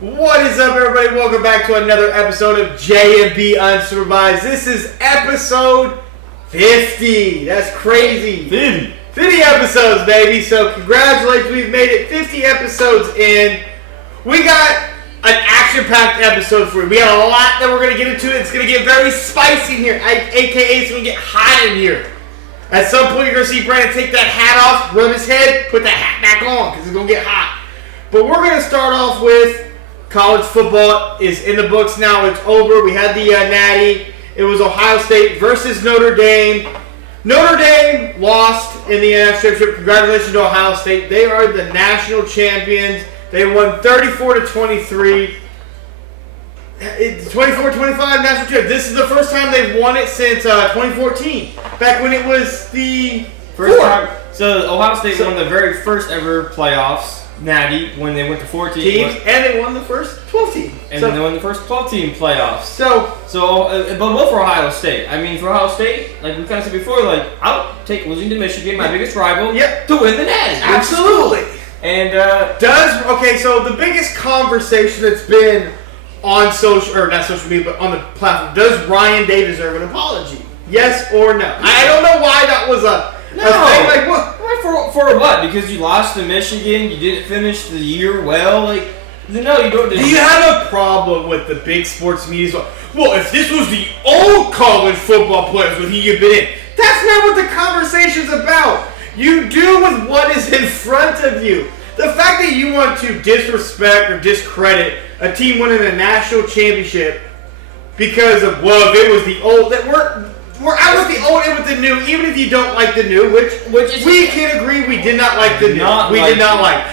What is up, everybody? Welcome back to another episode of J&B Unsupervised. This is episode 50. That's crazy. 50 episodes, baby. So congratulations. We've made it 50 episodes in. We got an action-packed episode for you. We got a lot that we're going to get into. It's going to get very spicy in here. AKA, it's going to get hot in here. At some point, you're going to see Brandon take that hat off, rub his head, put that hat back on because it's going to get hot. But we're going to start off with college football is in the books now. It's over. We had the Natty. It was Ohio State versus Notre Dame. Notre Dame lost in the national championship. Congratulations to Ohio State. They are the national champions. They won 34-23. It's 24-25 national championship. This is the first time they've won it since 2014. Back when it was the first time. So Ohio State won the very first ever playoffs. Natty when they went to 14 teams, and they won the first 12 teams. And then they won the first 12-team playoffs. But But both for Ohio State. I mean, for Ohio State, like we kind of said before, like I'll take losing to Michigan, my biggest rival, to win the Natty. Absolutely. And so the biggest conversation that's been on social, or not social media, but on the platform, does Ryan Day deserve an apology? Yes or no? I don't know why that was a thing. Like what? For what? Because you lost to Michigan, you didn't finish the year well. Like, no, you don't. Do you have a problem with the big sports media? Well, if this was the old college football players, would he have been in? That's not what the conversation's about. You do with what is in front of you. The fact that you want to disrespect or discredit a team winning a national championship because of, well, if it was the old, that we're out with the old and with the new, even if you don't like the new, which is, we can agree we did not like the new. We did not like.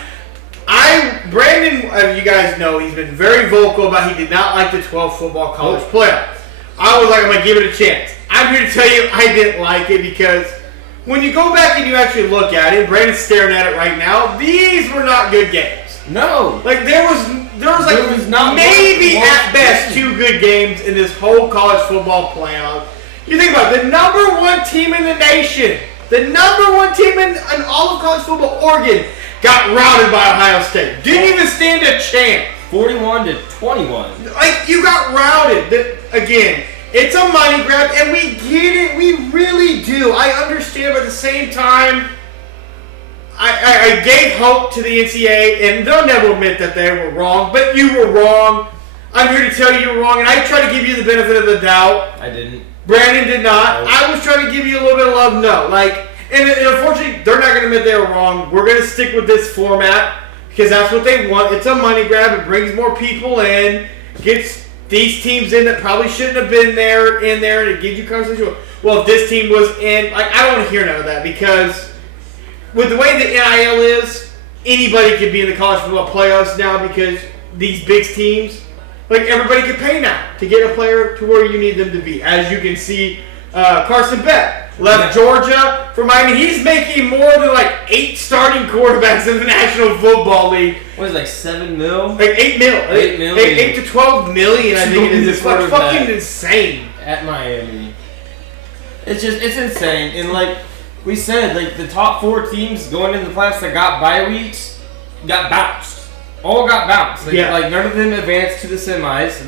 Brandon, you guys know, he's been very vocal about he did not like the 12 football college playoff. I was like, I'm going to give it a chance. I'm here to tell you I didn't like it because when you go back and you actually look at it, Brandon's staring at it right now, these were not good games. No. Like there was not maybe at best 2 good games in this whole college football playoff. You think about it, the number 1 team in the nation, the number 1 team in all of college football, Oregon, got routed by Ohio State. Didn't even stand a chance. 41-21. Like, you got routed. Again, it's a money grab, and we get it. We really do. I understand, but at the same time, I gave hope to the NCAA, and they'll never admit that they were wrong, but you were wrong. I'm here to tell you were wrong, and I try to give you the benefit of the doubt. I didn't. Brandon did not. I was trying to give you a little bit of love. No. And unfortunately, they're not going to admit they were wrong. We're going to stick with this format because that's what they want. It's a money grab. It brings more people in, gets these teams in that probably shouldn't have been there, and it gives you conversation. Well, if this team was in, I don't want to hear none of that because with the way the NIL is, anybody could be in the college football playoffs now because these big teams, everybody can pay now to get a player to where you need them to be. As you can see, Carson Beck left Georgia for Miami. He's making more than 8 starting quarterbacks in the National Football League. What is it, 7 mil? 8 mil. 8 million. 8 to 12 million, I think it is. It's fucking insane. At Miami. It's insane. And we said, the top 4 teams going into the playoffs that got bye weeks got bounced. All got bounced. None of them advanced to the semis.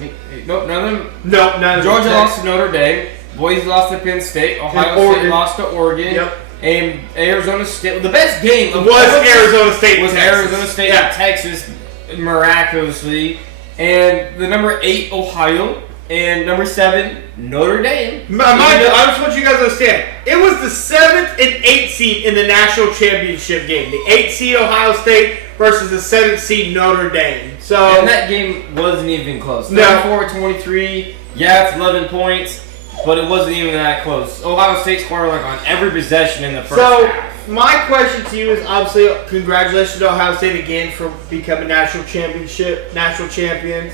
None of them. No, none of them. Georgia lost to Notre Dame. Boise lost to Penn State. Ohio State lost to Oregon. Yep. And Arizona State. The best game was Arizona State. Arizona State and Texas, miraculously. And the number 8 Ohio. And number 7 Notre Dame. I just want you guys to understand. It was the 7th and 8th seed in the national championship game. The 8th seed Ohio State versus the 7th seed Notre Dame. And that game wasn't even close. 34-23. Yeah, it's 11 points, but it wasn't even that close. Ohio State scored on every possession in the first half. My question to you is obviously congratulations to Ohio State again for becoming national champions.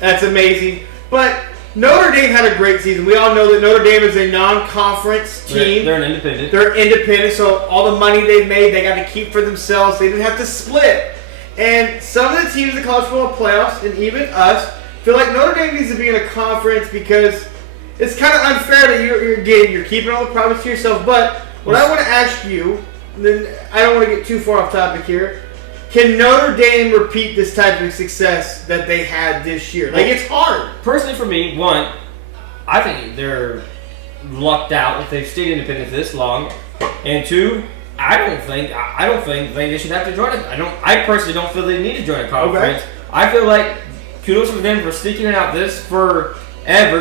That's amazing. But Notre Dame had a great season. We all know that Notre Dame is a non-conference team. They're an independent. They're independent, so all the money they made, they got to keep for themselves. They didn't have to split. And some of the teams in the college football playoffs, and even us, feel like Notre Dame needs to be in a conference because it's kind of unfair that you're keeping all the profits to yourself. But what I want to ask you, then I don't want to get too far off topic here. Can Notre Dame repeat this type of success that they had this year? Like, it's hard. Personally, for me, one, I think they're lucked out if they've stayed independent this long, and two, I don't think they should have to join it. I personally don't feel they need to join a conference. Okay. I feel like kudos for them for sticking it out this forever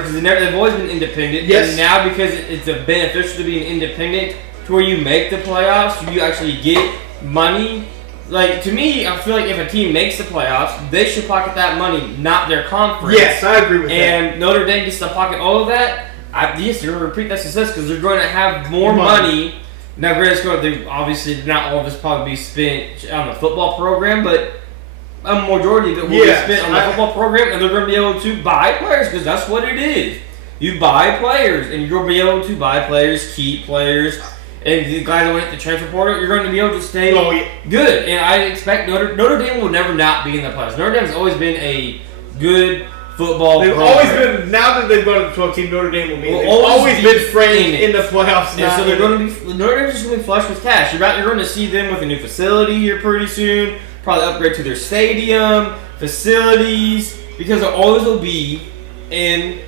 because they've always been independent. Yes. And now because it's beneficial to be an independent, to where you make the playoffs, you actually get money. Like, to me, I feel like if a team makes the playoffs, they should pocket that money, not their conference. Yes, I agree with that. And Notre Dame gets to pocket all of that. Yes, they're going to repeat that success because they're going to have more money. Now, granted, obviously not all of this probably be spent on the football program, but a majority of it will be spent on the football program, and they're going to be able to buy players because that's what it is. You buy players, and you're going to be able to buy players, keep players. And the guys that went to the transfer portal, you're going to be able to stay good. And I expect Notre Dame will never not be in the playoffs. Notre Dame's always been a good football program. They've always been, now that they've gone to the 12 team, Notre Dame will be. They've always been framed in the playoffs. And so they're going to be, Notre Dame's just going to be flush with cash. You're going to see them with a new facility here pretty soon. Probably upgrade to their stadium, facilities, because they always will be in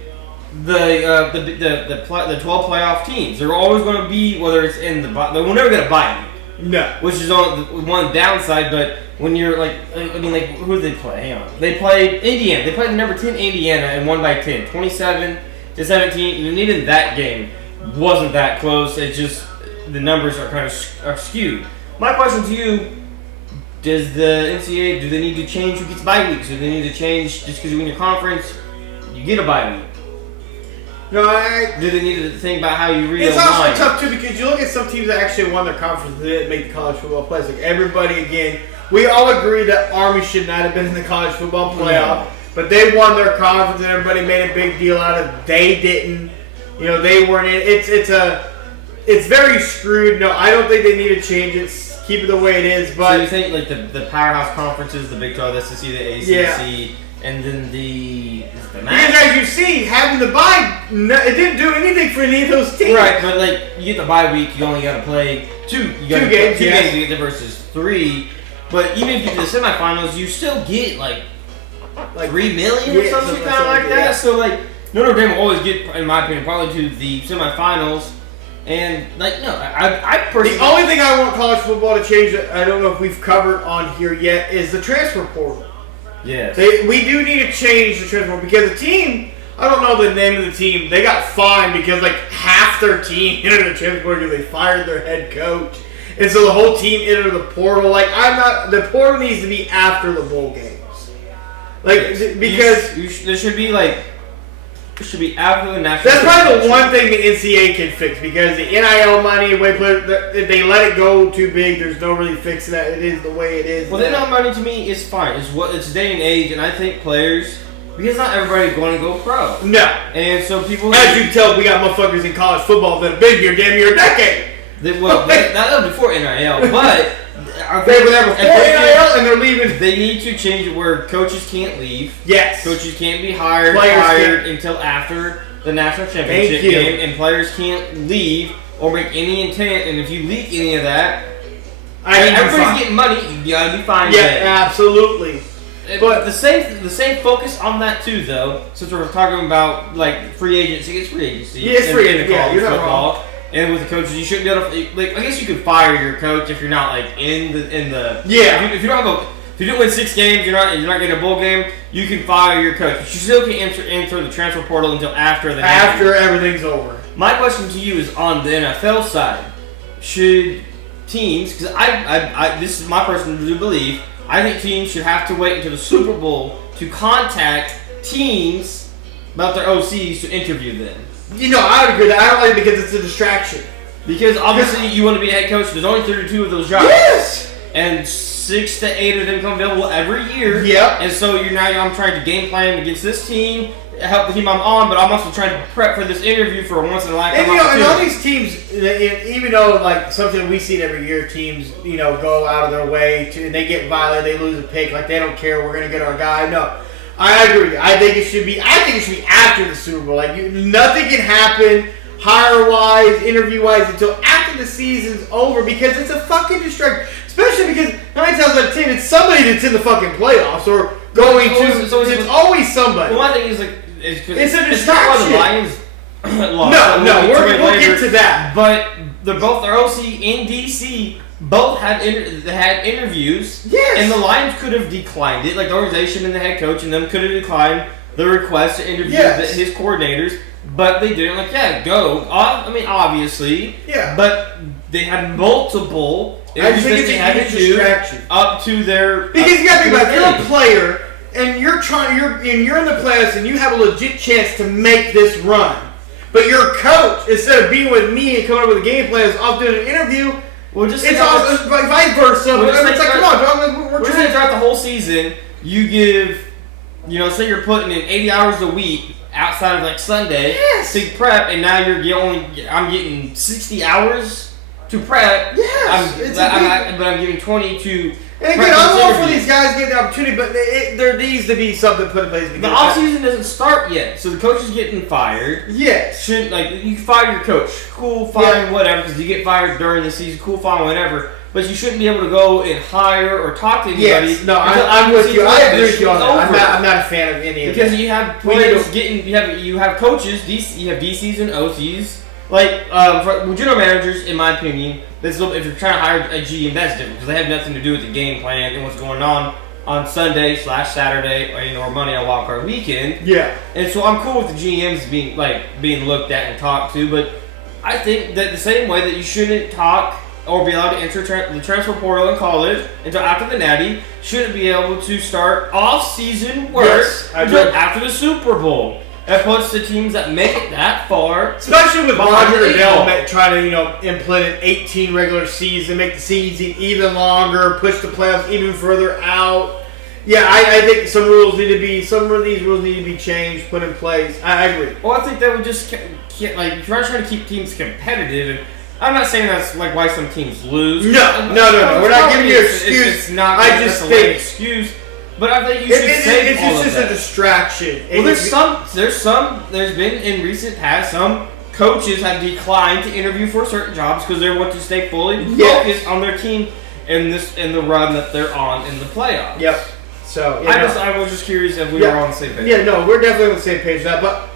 the 12 playoff teams. They're always going to be, whether it's in they will never get a bye week. No. Which is on one downside, but when you're who did they play? Hang on. They played Indiana. They played the number 10 Indiana and won by 10. 27-17. And even that game wasn't that close. It's just the numbers are kind of skewed. My question to you, does the NCAA, do they need to change who gets bye weeks? Do they need to change just because you win your conference, you get a bye week? No, do they need to think about how you read? It's also tough too because you look at some teams that actually won their conference and didn't make the college football playoffs. Like everybody, again, we all agree that Army should not have been in the college football playoff, but they won their conference and everybody made a big deal out of it. They didn't. You know, they weren't in. It's very screwed. No, I don't think they need to change it. Keep it the way it is. But so you think like the powerhouse conferences, the Big 12, the SEC, the ACC, and then the MAC. Because as you see, having the bye, it didn't do anything for any of those teams. Right, but like you get the bye week, you only got to play two games. You get there versus 3. But even if you get to the semifinals, you still get like $3 million or something kind of like that. So like Notre Dame will always get, in my opinion, probably to the semifinals. And I personally, the only thing I want college football to change that I don't know if we've covered on here yet is the transfer portal. Yes. We do need to change the transfer portal because the team, I don't know the name of the team, they got fined because like half their team entered the transfer portal because they fired their head coach. And so the whole team entered the portal. Like the portal needs to be after the bowl games. Like because there should be like. It should be after the national. That's probably the one thing the NCAA can fix because the NIL money, if they let it go too big, there's no really fixing that. It is the way it is. Well, the NIL money to me is fine. It's day and age, and I think players, because not everybody's going to go pro. No. And so people, as you can tell, we got motherfuckers in college football that have been here damn near a decade. That was before NIL, but. They were there before NIL and they're leaving. They need to change it where coaches can't leave. Yes. Coaches can't be hired until after the national championship game, and players can't leave or make any intent. And if you leak any of that, everybody's getting money. You gotta be fine. Yeah, absolutely. But the same focus on that too, though. Since we're talking about like free agency, it's free agency. Yeah, it's free agency. Yeah, you're not wrong. And with the coaches, you shouldn't be able to. Like, I guess you could fire your coach if you're not like in the. Yeah. If you don't have if you didn't win 6 games, you're not getting a bowl game. You can fire your coach. But you still can't enter the transfer portal until after everything's over. My question to you is on the NFL side. Should teams? Because I this is my personal belief. I think teams should have to wait until the Super Bowl to contact teams about their OCs to interview them. You know, I would agree with that. I don't like it because it's a distraction. Because obviously you want to be a head coach. There's only 32 of those jobs. Yes! And 6 to 8 of them come available every year. Yep. And so I'm trying to game plan against this team, help the team I'm on, but I'm also trying to prep for this interview for a once in a lifetime opportunity. And all these teams, even though like something we see every year, teams go out of their way to, and they get violated, they lose a pick, like they don't care. We're gonna get our guy. No. I agree. I think it should be after the Super Bowl. Like nothing can happen hire-wise, interview-wise, until after the season's over because it's a fucking distraction. Especially because how many times I've seen it's somebody that's in the fucking playoffs or going to. It's always somebody. Well, my thing is it's a distraction. It's not why the Lions lost. No, we'll get to that. But they're both their OC and DC. Both had interviews. Yes. And the Lions could have declined it. Like the organization and the head coach and them could have declined the request to interview his coordinators. But they didn't. Like, yeah, go. I mean, obviously. Yeah. But they had multiple interviews that they had to do up to their. Because you got to think about it. You're a player and you're in the playoffs and you have a legit chance to make this run. But your coach, instead of being with me and coming up with a game plan, is off doing an interview. Well, just it's all vice versa. It's like, come on, dog. We're trying to throughout the whole season. You give, say you're putting in 80 hours a week outside of like Sunday to prep, and now I'm getting 60 hours to prep. Yes, but I'm giving 20 to. And again, I'm all for these guys getting the opportunity, but there needs to be something put in place. The offseason doesn't start yet, so the coach is getting fired. Yes. You can fire your coach. Cool, fine, whatever, because you get fired during the season. Cool, fine, whatever. But you shouldn't be able to go and hire or talk to anybody. Yes. No, I'm with you. I agree with you on that. I'm not a fan of any of that. Because you have players you have coaches, you have DCs and OCs. Like, for general managers, in my opinion, if you're trying to hire a GM, that's different because they have nothing to do with the game plan and what's going on Sunday/Saturday or Monday on Wild Card Weekend. Yeah. And so I'm cool with the GMs being looked at and talked to, but I think that the same way that you shouldn't talk or be allowed to enter the transfer portal in college until after the Natty, shouldn't be able to start off-season work until after the Super Bowl. That puts the teams that make it that far, especially with Roger Goodell trying to implement an 18 regular season, make the season even longer, push the playoffs even further out. Yeah, I think some of these rules need to be changed, put in place. I agree. Well, I think that would just you're trying to keep teams competitive. And I'm not saying that's like why some teams lose. No. We're not giving you an excuse. It's not. I just think an excuse. But I think you should save all of that. It's just a distraction. Well, there's been in recent past, some coaches have declined to interview for certain jobs because they want to stay fully focused on their team in the run that they're on in the playoffs. Yep. So I was just curious if we were on the same page. Yeah, no, we're definitely on the same page with that. But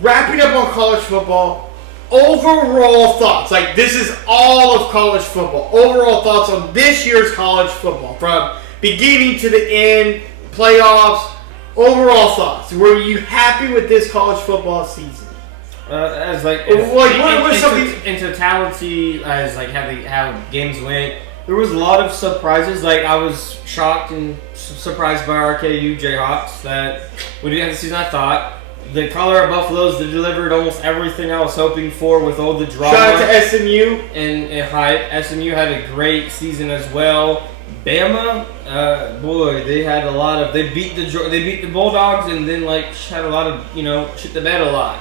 wrapping up on college football, overall thoughts. Like, this is all of college football. Overall thoughts on this year's college football from beginning to the end, playoffs, overall thoughts. Were you happy with this college football season? In totality, as like how games went, there was a lot of surprises. Like, I was shocked and surprised by our KU Jayhawks that we didn't have the season I thought. The Colorado Buffaloes, they delivered almost everything I was hoping for with all the drama. Shout out to SMU. And hype. SMU had a great season as well. Bama, they had a lot of. They beat the Bulldogs and then had a lot of shit the bed a lot.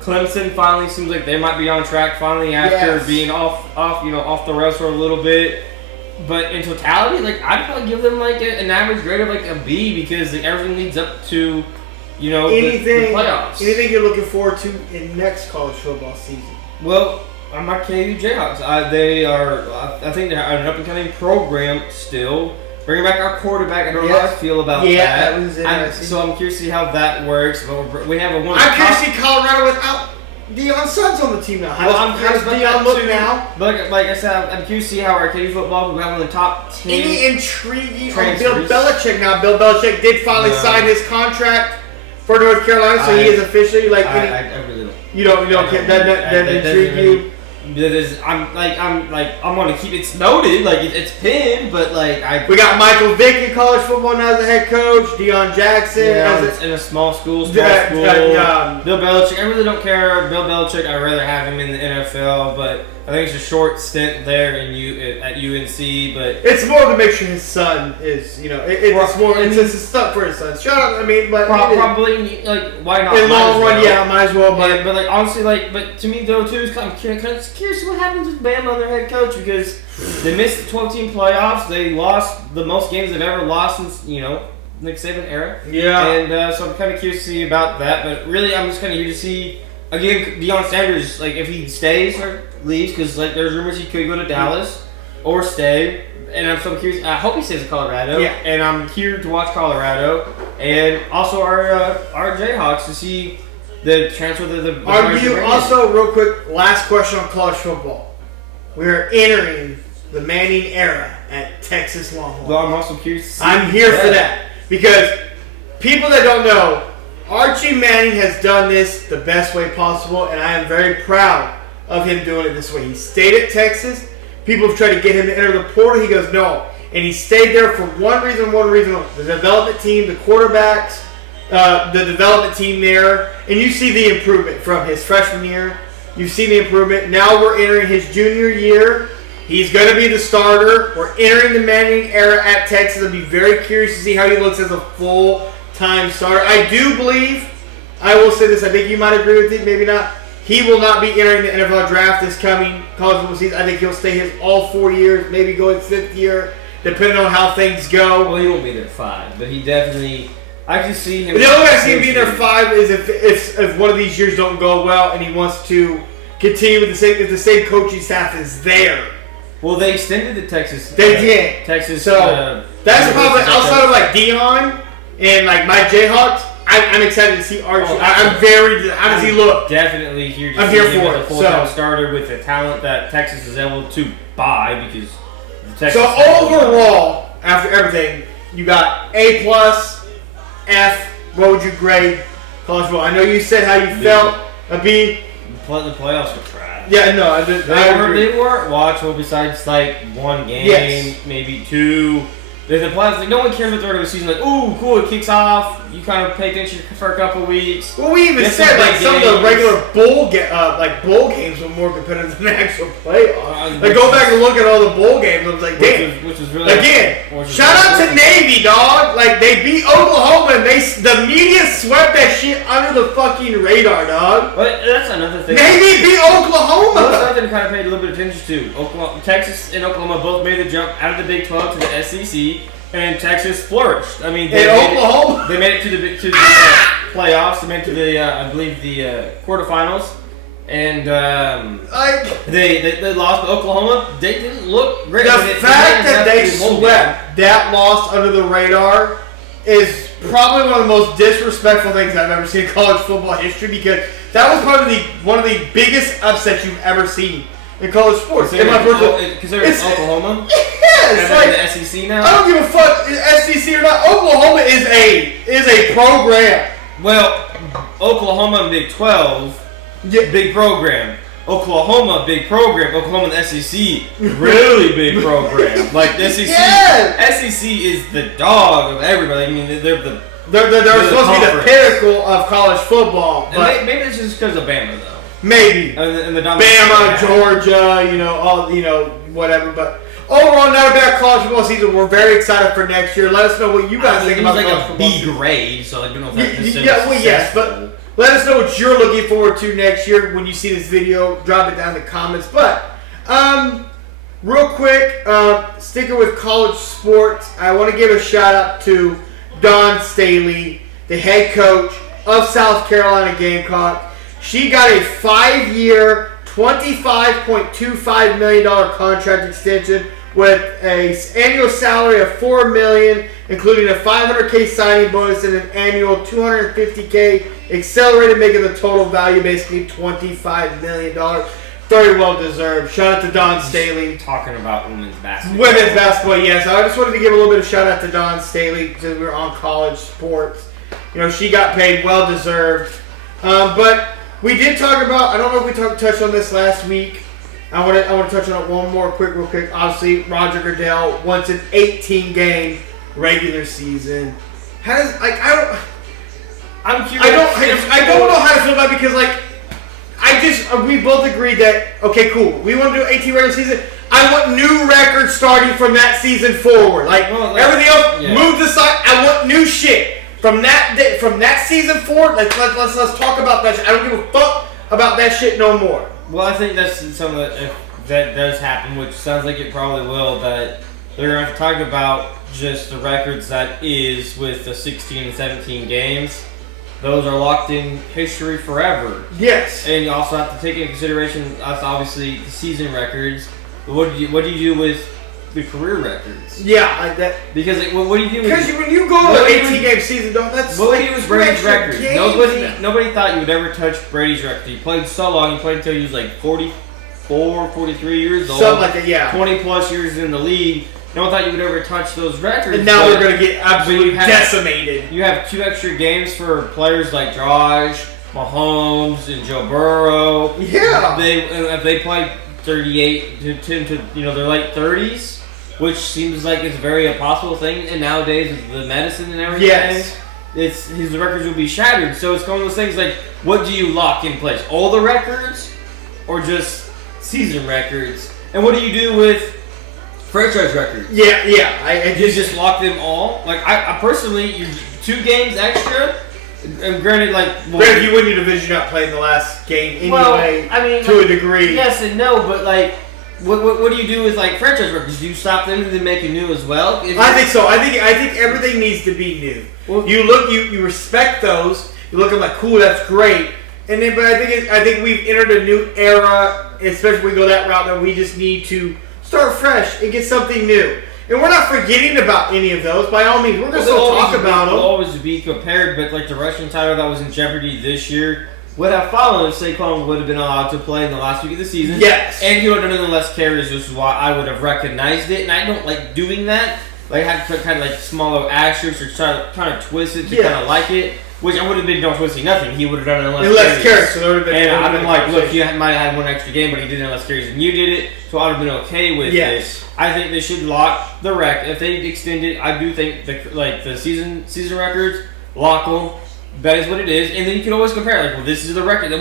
Clemson finally seems like they might be on track finally after being off the rails for a little bit. But in totality, I'd probably give them an average grade of a B because everything leads up to the playoffs. Anything you're looking forward to in next college football season? Well, I'm not KU Jayhawks. I think they're an up-and-coming program still. Bringing back our quarterback. I don't know how I feel about that. Yeah, that was interesting. So I'm curious to see how that works. But we have I'm curious to see Colorado without Deion's son's on the team now. I'm curious about Deion look now. But like I said, I'm curious to see how our KU football we have one of the top 10. Any intriguing on Bill Belichick now? Bill Belichick did finally sign his contract for North Carolina, so he is officially I really don't. You don't care that intrigue you. I'm going to keep it noted, it's pinned, but we got Michael Vick in college football now as the head coach, Deion Jackson in a small school. Bill Belichick, I really don't care. Bill Belichick, I'd rather have him in the NFL, but I think it's a short stint there at UNC, but it's more to make sure his son is, it's a stuff for his son. Shut up, but probably why not? In the long run, might as well. But honestly, but to me though too, I'm curious what happens with Bama and their head coach because they missed the 12-team playoffs. They lost the most games they've ever lost since Nick Saban era. Yeah. And so I'm kind of curious to see about that. But really, I'm just kind of here to see again, Deion Sanders, like, if he stays or leaves, because, like, there's rumors he could go to Dallas or stay. And I'm so curious. I hope he stays in Colorado. Yeah. And I'm here to watch Colorado. And also our Jayhawks to see the transfer of the Are you also, real quick, last question on college football. We are entering the Manning era at Texas Longhorns. Well, I'm also curious. I'm here for that. Because people that don't know, Archie Manning has done this the best way possible, and I am very proud of him doing it this way. He stayed at Texas. People have tried to get him to enter the portal. He goes, no. And he stayed there for one reason only. The development team, the quarterbacks, the development team there. And you see the improvement from his freshman year. You see the improvement. Now we're entering his junior year. He's going to be the starter. We're entering the Manning era at Texas. I'll be very curious to see how he looks as a full-time starter. I do believe, I will say this, I think you might agree with it, maybe not. He will not be entering the NFL draft this coming college football season. I think he'll stay his all 4 years, maybe go his 5th year, depending on how things go. Well, he won't be there 5, but he definitely. I can see him. The only way I see him being there 5 is if one of these years don't go well and he wants to continue with the same coaching staff is there. Well, they extended the Texas. They did. Texas. So that's probably outside of like Deion and like my Jayhawks. I'm excited to see Archie. I'm very. How does he look? Definitely here to I'm see here him for as a it. full-time So- starter with the talent that Texas is able to buy because. Texas So overall, after everything, you got A+, F. What would you grade college football? I know you said how you felt. A B. the playoffs were trash. Yeah, no, I did. They weren't watchable besides like one game, Yes. maybe 2. There's the playoffs. Like no one cares about the regular season. Like, ooh, cool, it kicks off. You kind of pay attention for a couple of weeks. Well, we even Get said some like big some of the games. regular bowl games were more competitive than the actual playoffs. Like which go is- back and look at all the bowl games. I was like, damn. Which is really Again, shout out to Navy, dog. Like they beat Oklahoma, and the media swept that shit under the fucking radar, dog. But that's another thing. Navy beat Well, that's Oklahoma. something to kind of pay a little bit of attention to. Texas and Oklahoma both made the jump out of the Big 12 to the SEC, and Texas flourished. I mean, Oklahoma, they made it to the playoffs. They made it to the I believe the quarterfinals, and like they lost to Oklahoma. They didn't look great. the I mean, fact that they definitely won swept that loss under the radar is probably one of the most disrespectful things I've ever seen in college football history because that was probably one of the biggest upsets you've ever seen in college sports. Considering It's- Oklahoma, Yeah, it's and like the SEC now. I don't give a fuck SEC or not. Oklahoma is a program. Well, Oklahoma in Big 12, Yeah. big program. Oklahoma, big program. Oklahoma and the SEC, really big program. Like the SEC, Yes. SEC is the dog of everybody. I mean, they're the. They're the supposed to be the conference. pinnacle of college football, And but maybe it's just because of Bama though. maybe And the dominance Bama, they have. Georgia, all whatever. But overall, not a bad college football season. We're very excited for next year. Let us know what you guys think it about was like college a football. B grade, so I don't know if that necessarily Yeah, well, yes, successful. but let us know what you're looking forward to next year when you see this video. Drop it down in the comments. But real quick, sticking with college sports, I want to give a shout out to Dawn Staley, the head coach of South Carolina Gamecock. She got a 5-year, $25.25 million contract extension with an annual salary of $4 million, including a $500K signing bonus and an annual $250K accelerated, making the total value basically $25 million. Very well deserved. Shout out to Dawn Staley. Talking about women's basketball. Women's basketball, yes. I just wanted to give a little bit of shout out to Dawn Staley because we were on college sports. She got paid, well deserved. But we did talk about. I don't know if we touched on this last week. I want to touch on it real quick. Obviously, Roger Goodell wants an 18-game regular season. How does I'm curious. I don't know how to feel about it because we both agreed that okay, cool. We want to do 18 regular season. I want new records starting from that season forward. Everything else, move the side. I want new shit from that season forward. Let's talk about that shit. I don't give a fuck about that shit no more. Well, I think that's something that if that does happen, which sounds like it probably will, that they're going to have to talk about just the records that is with the 16 and 17 games. those are locked in history forever. Yes. And you also have to take into consideration, that's obviously the season records. What do you do with the career records? Yeah, like that. Because what do you do? Because when you go to an 18-game season, that's what would you do with Brady's record? Games. Nobody thought you would ever touch Brady's record. He played so long. He played until he was like 44, 43 years old. Something like that, yeah. 20 plus years in the league. No one thought you would ever touch those records. And now we're going to get absolutely decimated. You have 2 extra games for players like Josh, Mahomes, and Joe Burrow. Yeah. If they play 38 to their late 30s, which seems like it's a very impossible thing. And nowadays with the medicine and everything, yes, his records will be shattered. So it's one of those things like, what do you lock in place? All the records, or just season records? And what do you do with franchise records? Yeah. I just lock them all. Like I personally, you're 2 games extra. And granted, granted, you win your division not playing the last game anyway. Well, I mean, to a degree. Yes and no, but what do you do with franchise records? Do you stop them and then make a new as well? I think so. I think everything needs to be new. Well, you respect those. You look at them like, cool, that's great. And then, but I think we've entered a new era, especially if we go that route, that we just need to start fresh and get something new. And we're not forgetting about any of those. By all means, we're going to still talk about them. They'll always be compared, but the Russian title that was in jeopardy this year would have followed if Saquon would have been allowed to play in the last week of the season. Yes. And he would have done less carries, which is why I would have recognized it. And I don't like doing that. I have to put kind of smaller asterisks or try to twist it to kind of like it. Which I would have been twisting nothing. He would have done it in less carries. So there would have been, and I'd been like, look, you might have had 1 extra game, but he did it in less carries than you did it. So I would have been okay with it. I think they should lock the record. If they extend it, I do think the season records, lock them. That is what it is, and then you can always compare. Well, this is the record. Then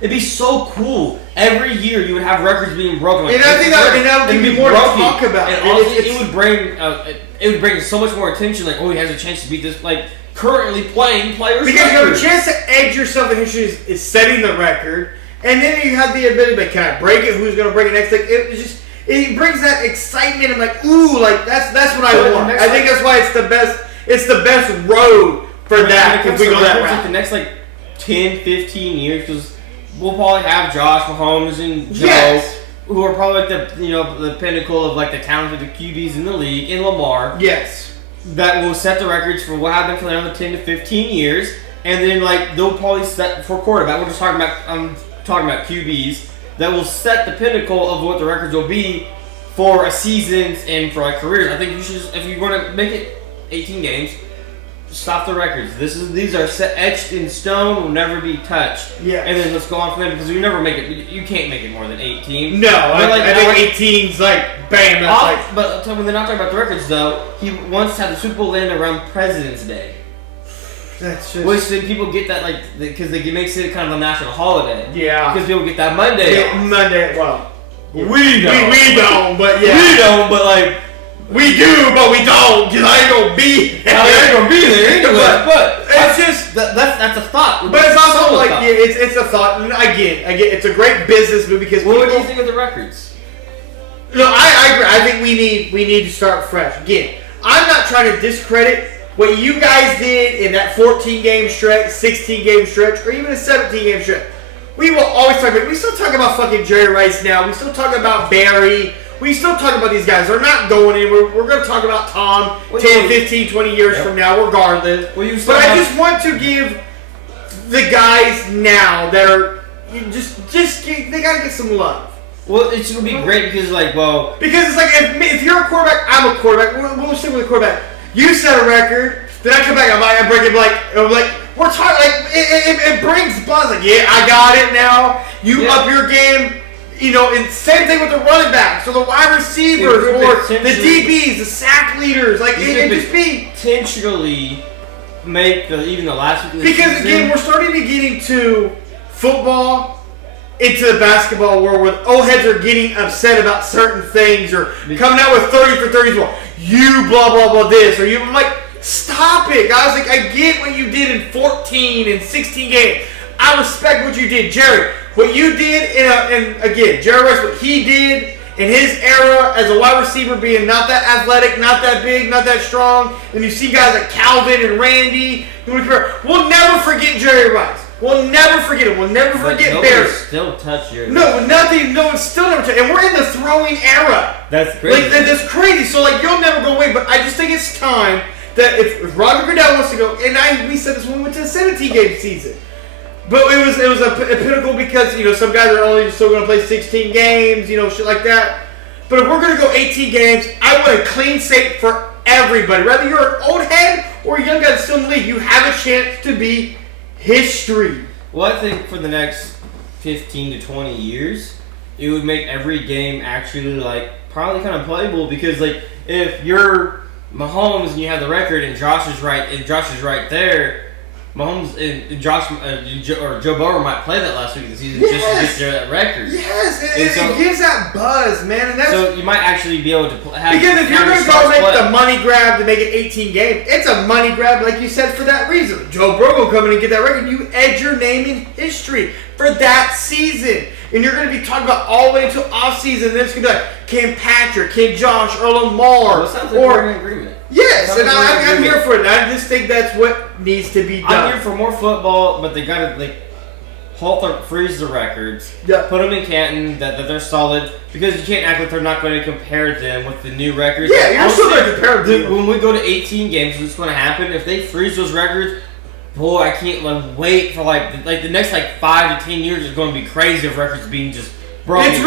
it'd be so cool. Every year you would have records being broken. And I think that would give you more to talk about. And also, it would bring so much more attention. He has a chance to beat this currently playing players. Because you have a chance to edge yourself in history is setting the record, and then you have the ability to kind of break it. Who's going to break it next? It brings that excitement. I'm like, ooh, that's what I want. I think that's why it's the best. It's the best road for that. If we go that route, the next 10, 15 years, because we'll probably have Josh, Mahomes, and Joe, who are probably the pinnacle of the talented QBs in the league, and Lamar. Yes. That will set the records for what happened for another 10 to 15 years, and then they'll probably set for quarterback. I'm talking about QBs that will set the pinnacle of what the records will be for a seasons and for careers. I think you should, if you want to make it 18 games, stop the records. These are etched in stone, will never be touched. Yeah. And then let's go on from there because you never make it. You can't make it more than 18. No, I think 18's bam. That's But when they're not talking about the records though, he once had the Super Bowl land around President's Day. That's just. Which then people get that because it makes it kind of a national holiday. Yeah. Because people get that Monday. Yeah, Monday. Well, we don't. We don't. But yeah. We don't. But we do, but we don't, because I ain't gonna be there. I ain't gonna be there anyway. But it's just that's a thought. But it's also it's a thought. And I get it's a great business move because what do you think of the records? No, I agree. I think we need to start fresh. Again, I'm not trying to discredit what you guys did in that 14-game stretch, 16-game stretch, or even a 17-game stretch. We will always talk about. We still talk about fucking Jerry Rice now. We still talk about Barry. We still talk about these guys. They're not going anywhere. We're going to talk about Tom 10, 15, 20 years from now, regardless. But I just want to give the guys now that are they got to get some love. Well, it's going to be great because because it's if you're a quarterback, I'm a quarterback. We'll stick with the quarterback. You set a record, then I come back, I break it we're talking it brings buzz. I got it now. You up your game. And same thing with the running backs or the wide receivers or the DBs, the sack leaders. It just be intentionally make even the last week of the because season. Again, we're starting to get into football, into the basketball world where old heads are getting upset about certain things or coming out with 30 for 30s. Well, you blah blah blah this or you. I'm like, stop it, guys. I get what you did in 14 and 16 games. I respect what you did, Jerry. What you did, and again, Jerry Rice, what he did in his era as a wide receiver being not that athletic, not that big, not that strong, and you see guys like Calvin and Randy, we'll never forget Jerry Rice. We'll never forget him. We'll never forget Barry. Still touch your No, nothing. No one's still never touched. And we're in the throwing era. That's crazy. Like that's crazy. So like you'll never go away. But I just think it's time that if Roger Goodell wants to go, and we said this when we went to the 17-game season. But it was a pinnacle because some guys are only still going to play 16 games, shit like that. But if we're going to go 18 games, I want a clean slate for everybody. Whether you're an old head or a young guy that's still in the league, you have a chance to be history. Well, I think for the next 15 to 20 years, it would make every game actually probably kind of playable because if you're Mahomes and you have the record and Josh is right there. Mahomes and Josh or Joe Burrow might play that last week of the season just to get that record. Yes, it gives that buzz, man. And that's, so you might actually be able to have. Because if you're going to go make the money grab to make it 18 games, it's a money grab, like you said, for that reason. Joe Burrow will come in and get that record. You edge your name in history for that season. And you're going to be talking about all the way until offseason. And then it's going to be like, can Patrick, can Josh, or Lamar. Well, sounds like we're in agreement. Yes, and I'm here for it. I just think that's what needs to be done. I'm here for more football, but they got to freeze the records. Yeah. Put them in Canton that they're solid because you can't act like they're not going to compare them with the new records. Yeah, you're still going to compare them. When we go to 18 games, what's going to happen if they freeze those records? Boy, I can't wait for the next 5 to 10 years is going to be crazy of records being just. Bro, it's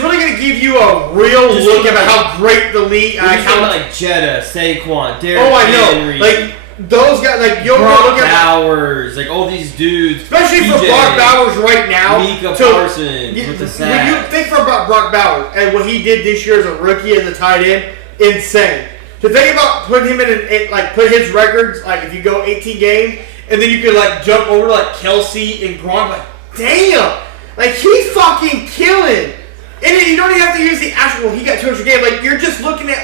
really gonna give you a real look at how great the league. Like Jetta, Saquon, Derrick Henry. Like those guys, you'll Brock Bowers, all these dudes. Especially for Brock Bowers right now. Micah Parsons with the sack. When you think about Brock Bowers and what he did this year as a rookie as a tight end, insane. To think about putting him put his records if you go 18 games and then you could jump over to Kelsey and Gronk, damn. He's fucking killing. And you don't even have to use the asterisk. Well, he got 200 games. You're just looking at,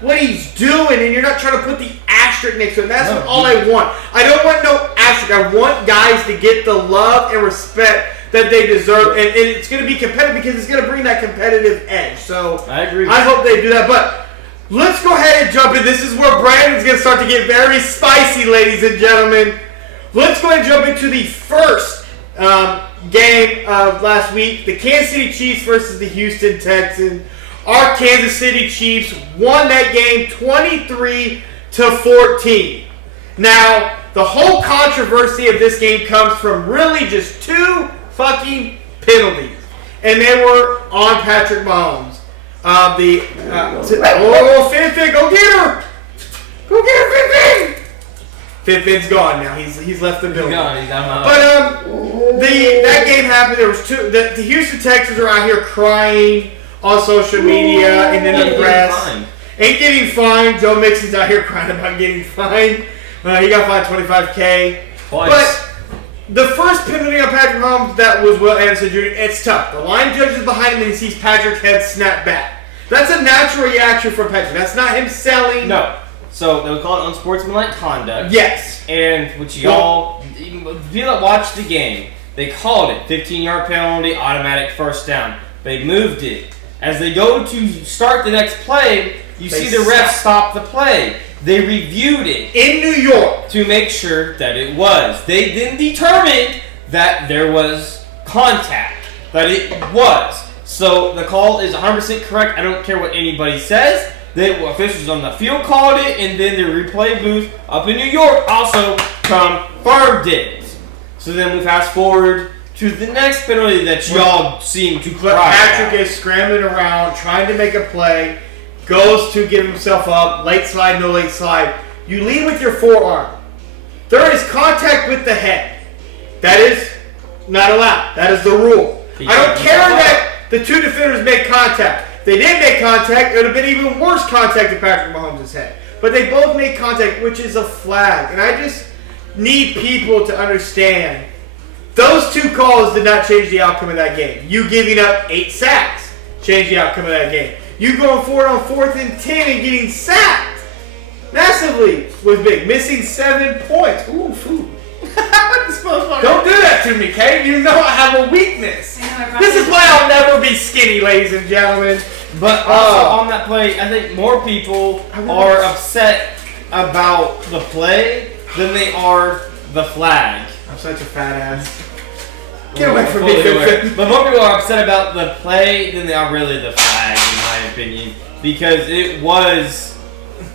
what he's doing, and you're not trying to put the asterisk next to it. That's all I want. I don't want no asterisk. I want guys to get the love and respect that they deserve. And it's going to be competitive because it's going to bring that competitive edge. So I agree. I hope they do that. But let's go ahead and jump in. This is where Brandon's going to start to get very spicy, ladies and gentlemen. Let's go ahead and jump into the first game of last week, the Kansas City Chiefs versus the Houston Texans. Our Kansas City Chiefs won that game 23-14. Now, the whole controversy of this game comes from really just two fucking penalties, and they were on Patrick Mahomes. Fin, go get her! Go get her, Fin! Fin's gone now. He's left the building. He's gone. But that game happened. There was two. The Houston Texans are out here crying on social media and in the press. Ain't getting fined. Joe Mixon's out here crying about getting fined. He got fined $25,000. But the first penalty on Patrick Mahomes, that was Will Anderson Jr. It's tough. The line judge is behind him and he sees Patrick's head snap back. That's a natural reaction from Patrick. That's not him selling. No. So they would call it unsportsmanlike conduct. Yes. And which people that watched the game, they called it 15-yard penalty, automatic first down. They moved it. As they go to start the next play, you see the refs stop the play. They reviewed it in New York to make sure that it was. They then determined that there was contact. That it was. So the call is 100% correct. I don't care what anybody says. The officials on the field called it, and then the replay booth up in New York also confirmed it. So then we fast forward to the next penalty that y'all seem to cry Patrick about. is scrambling around, trying to make a play, goes to give himself up, late slide, no late slide. You lead with your forearm. There is contact with the head. That is not allowed. That is the rule. I don't care that the two defenders made contact. They did make contact. It would have been even worse contact to Patrick Mahomes' head. But they both made contact, which is a flag. And I just need people to understand those two calls did not change the outcome of that game. You giving up 8 sacks changed the outcome of that game. You going forward on 4th and 10 and getting sacked massively was big. Missing 7 points. Ooh, food. Don't do that to me, Kate. You know I have a weakness. This is why I'll never be skinny, ladies and gentlemen. But also on that play, I think more people are upset about the play than they are the flag. I'm such a fat ass. Get away from me, But more people are upset about the play than they are really the flag, in my opinion, because it was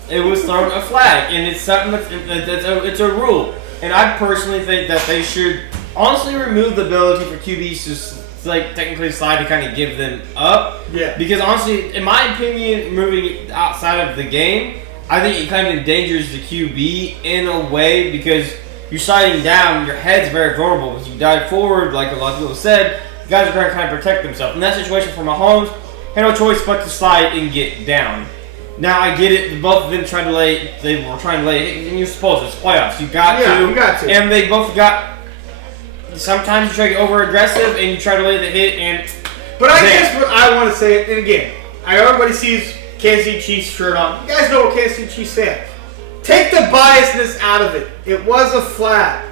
thrown a flag, and it's something it's a rule. And I personally think that they should honestly remove the ability for QBs to like technically slide to kind of give them up. Yeah. Because honestly, in my opinion, moving outside of the game, I think it kind of endangers the QB in a way because you're sliding down, your head's very vulnerable. If you dive forward, like a lot of people said, guys are going to kind of protect themselves. In that situation for Mahomes, had no choice but to slide and get down. Now I get it. Both of them tried to lay. They were trying to lay. And you're supposed to. It's playoffs. You got to. And they both got. Sometimes you try to get over aggressive and you try to lay the hit. But I guess what I want to say, and again, everybody sees Kansas City Chiefs shirt on. You guys know what Kansas City Chiefs fan. Take the biasness out of it. It was a flag,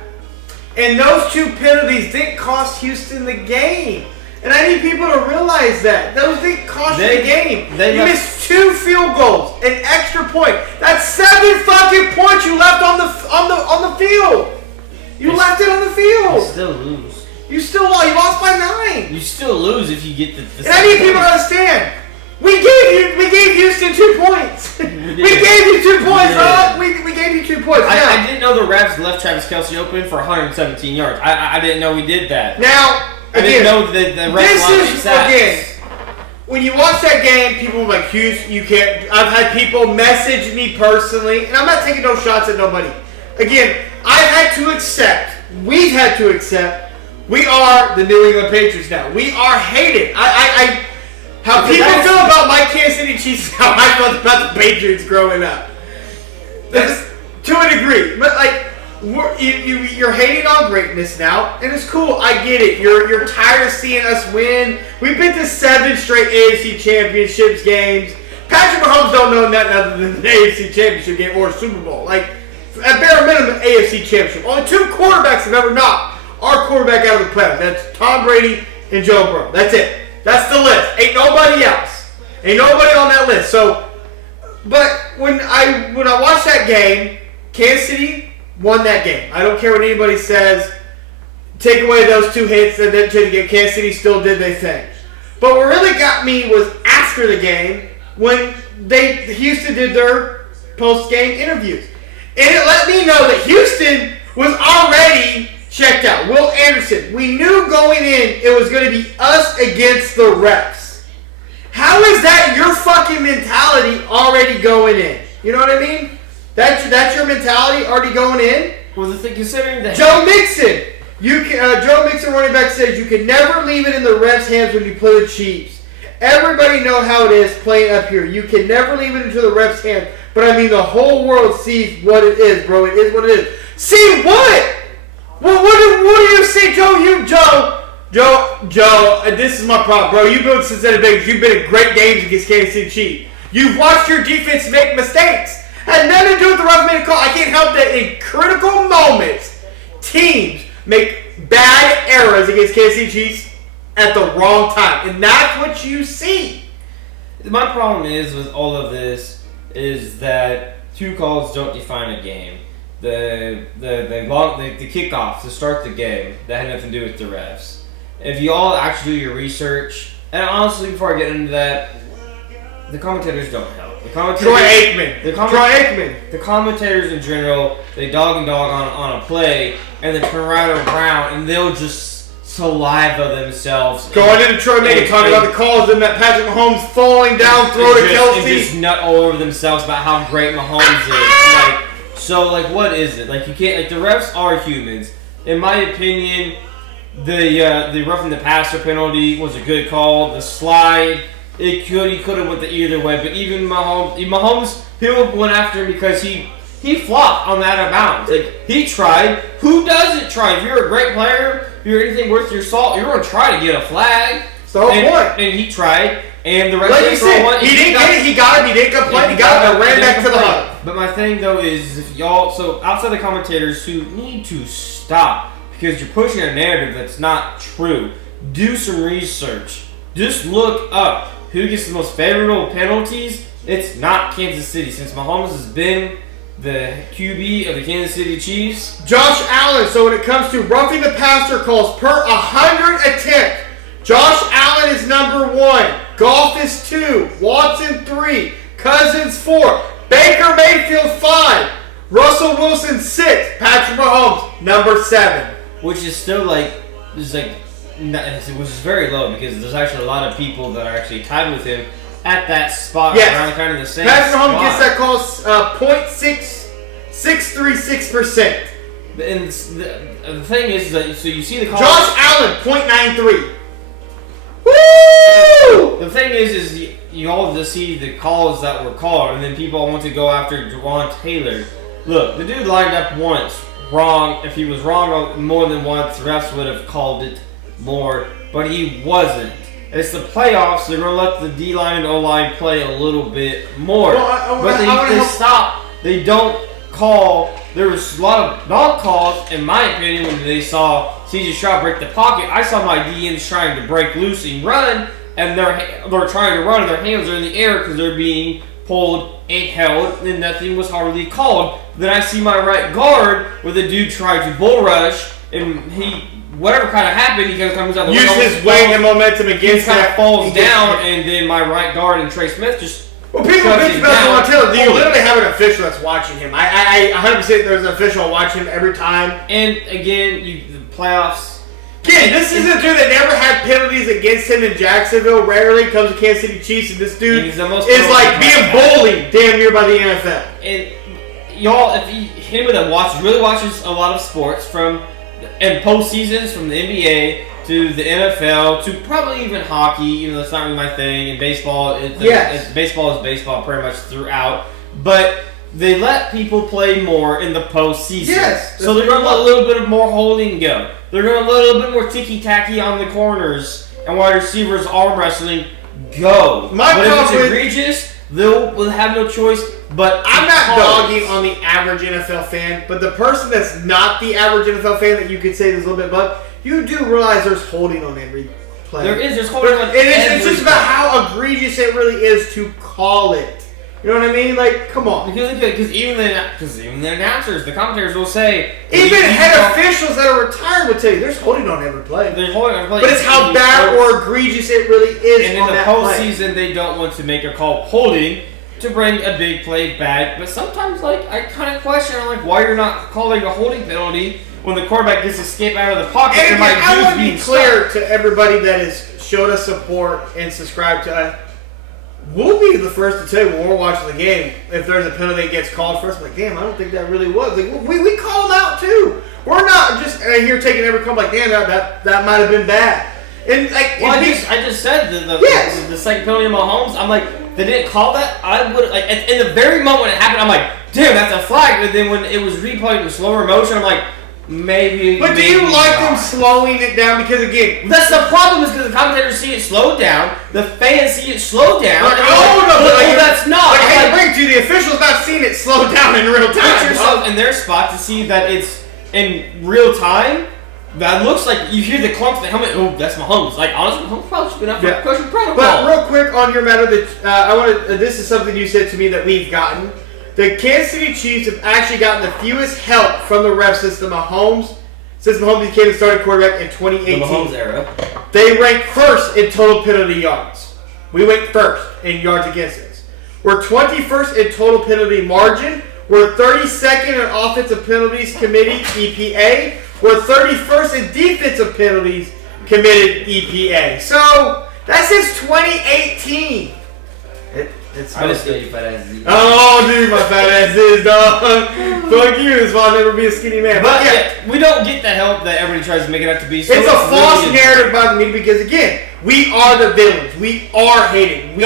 and those two penalties didn't cost Houston the game. And I need people to realize that. Those didn't cost you the game. You missed 2 field goals, an extra point. That's 7 fucking points you left on the field. You left it on the field. You still lose. You still lost. You lost by 9. You still lose if you get the and I need people to understand. We gave Houston 2 points. We gave you 2 points, huh? We gave you 2 points. I didn't know the refs left Travis Kelce open for 117 yards. I didn't know we did that. Now. I didn't know that the this is, again, when you watch that game, people are like, Hughes, you can't. I've had people message me personally, and I'm not taking no shots at nobody. Again, we've had to accept, we are the New England Patriots now. We are hated. How people feel about my Kansas City Chiefs, how I felt about the Patriots growing up. That's to a degree. But, like, you're hating on greatness now, and it's cool. I get it. You're tired of seeing us win. We've been to 7 straight AFC Championships games. Patrick Mahomes don't know nothing other than the AFC Championship game or Super Bowl. Like, at bare minimum, AFC Championship. Only 2 quarterbacks have ever knocked our quarterback out of the playoffs. That's Tom Brady and Joe Burrow. That's it. That's the list. Ain't nobody else. Ain't nobody on that list. So, but when I watched that game, Kansas City won that game. I don't care what anybody says. Take away those 2 hits, and then Kansas City still did their thing. But what really got me was after the game when Houston did their post-game interviews, and it let me know that Houston was already checked out. Will Anderson, we knew going in it was going to be us against the refs. How is that your fucking mentality already going in? You know what I mean? That's your mentality already going in? Well, considering that Joe Mixon, Joe Mixon running back says you can never leave it in the refs' hands when you play the Chiefs. Everybody know how it is playing up here. You can never leave it into the refs' hands. But I mean, the whole world sees what it is, bro. It is what it is. See what? Well, what do you see, Joe? Joe, this is my problem, bro. You've been since the Vegas. You've been in great games against Kansas City Chiefs. You've watched your defense make mistakes. Had nothing to do with the ref made a call. I can't help that in critical moments, teams make bad errors against Kansas City Chiefs at the wrong time. And that's what you see. My problem is with all of this is that 2 calls don't define a game. The kickoff to start the game, that had nothing to do with the refs. If you all actually do your research, and honestly, before I get into that, the commentators don't help. Troy Aikman. The commentators in general, they dog on a play, and then turn right around, and they'll just saliva themselves. Going into Troy Aikman, talking about the calls and that Patrick Mahomes falling down, throw to Kelce. And just nut all over themselves about how great Mahomes is. What is it? Like, you can't, the refs are humans. In my opinion, the roughing the passer penalty was a good call. The slide, he could have went either way. But even Mahomes, people went after him because he flopped on that out of bounds. Like, he tried. Who doesn't try? If you're a great player, if you're anything worth your salt, you're going to try to get a flag. It's the whole point. And he tried. And the rest like you said, he didn't get it. He got it. He didn't complain. He got it and ran back to the hut. But my thing, though, is if y'all... So, outside the commentators who need to stop because you're pushing a narrative that's not true, do some research. Just look up. who gets the most favorable penalties, it's not Kansas City. Since Mahomes has been the QB of the Kansas City Chiefs. Josh Allen. So when it comes to roughing the passer calls per 100 attempts, Josh Allen is number 1. Goff is 2. Watson 3. Cousins 4. Baker Mayfield 5. Russell Wilson 6. Patrick Mahomes number 7. Which is still like, which is very low because there's actually a lot of people that are actually tied with him at that spot, around kind of the same Patrick spot. Mahomes gets that call 0.636%. And the thing is that, so you see the call. Josh Allen, 0.93. Woo! The thing is you all just see the calls that were called, and then people want to go after Jawan Taylor. Look, the dude lined up once, wrong. If he was wrong more than once, refs would have called it more, but he wasn't. It's the playoffs. They're going to let the D-line and O-line play a little bit more. But they stop. They don't call. There was a lot of non-calls, in my opinion, when they saw C.J. Stroud break the pocket. I saw my DNs trying to break loose and run, and they're trying to run, and their hands are in the air because they're being pulled and held, and nothing was hardly called. Then I see my right guard where the dude tried to bull rush, and whatever kind of happened, he kind of comes out the way. Use his weight and momentum against kind of falls down, and then my right guard and Trey Smith just. Well, people bitch about Jawan Taylor. You literally have an official that's watching him. I 100% there's an official watching him every time. And again, the playoffs. Again, this is a dude that never had penalties against him in Jacksonville. Rarely comes to Kansas City Chiefs, and this dude is like being bullied damn near by the NFL. And y'all, if anybody that really watches a lot of sports and postseasons from the NBA to the NFL to probably even hockey, even though it's not really my thing, and baseball. Baseball is baseball pretty much throughout, but they let people play more in the postseason. Yes, so they're going to let a little bit of more holding go. They're going to let a little bit more ticky-tacky on the corners and wide receivers arm wrestling go. But if it's egregious, they'll have no choice. But I'm not dogging on the average NFL fan, but the person that's not the average NFL fan that you could say is a little bit above, you do realize there's holding on every play. There's holding on it's just about how egregious it really is to call it. You know what I mean? Like, come on. Because even the announcers, the commentators will say... Even head officials that are retired will tell you, there's holding on every play. There's holding on every play. But it's how bad or egregious it really is and on that play. And in the postseason, they don't want to make a call holding to bring a big play back. But sometimes, I kind of question, why you're not calling a holding penalty when the quarterback gets to escape out of the pocket. And again, I want to be clear to everybody that has showed us support and subscribed to us. We'll be the first to tell you when we're watching the game if there's a penalty that gets called for us. I'm like, damn, I don't think that really was. Like, we call them out too. We're not just here taking every call like, damn, that might have been bad. And I just said the second penalty of Mahomes. I'm like, they didn't call that. I would in the very moment it happened. I'm like, damn, that's a flag. But then when it was replayed in slower motion, I'm like. Maybe. But do you like them slowing it down? Because again, that's the problem. Is because the commentators see it slow down, the fans see it slow down. That's not. I bring to the officials not seeing it slow down in real time. Put yourself in their spot to see that it's in real time. That looks like you hear the clunk of the helmet. Oh, that's Mahomes. Honestly, Mahomes probably should have been up for question protocol. But real quick on your matter, that this is something you said to me that we've gotten. The Kansas City Chiefs have actually gotten the fewest help from the refs since Mahomes became the starting quarterback in 2018. The Mahomes era. They ranked first in total penalty yards. We went first in yards against us. We're 21st in total penalty margin. We're 32nd in offensive penalties committed EPA. We're 31st in defensive penalties committed EPA. So that's since 2018. I just know you fat ass Z. Oh, dude, my fat ass is, dog. Fuck you, this will never be a skinny man. But yeah, we don't get the help that everybody tries to make it out to be. So it's a false narrative by the media because, again, we are the villains. We are hated.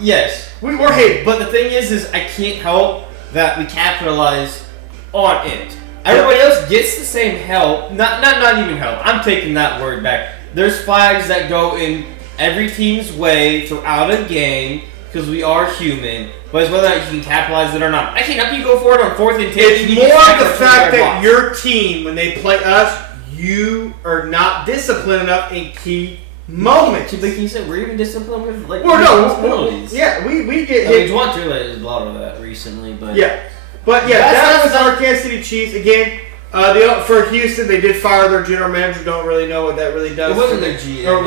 Yes. We're hated. But the thing is I can't help that we capitalize on it. Everybody else gets the same help. Not even help. I'm taking that word back. There's flags that go in every team's way throughout a game. Because we are human, but it's whether or not you can capitalize it or not. I can't help you go for it on 4th and 10. It's more the fact that your team, when they play us, you are not disciplined enough in key moments. Like you said, we're even disciplined with like penalties. Yeah, we get hit. Juan Turley is a lot of that recently, but that was our Kansas City Chiefs again. For Houston, they did fire their general manager. Don't really know what that really does. It wasn't their GM. Or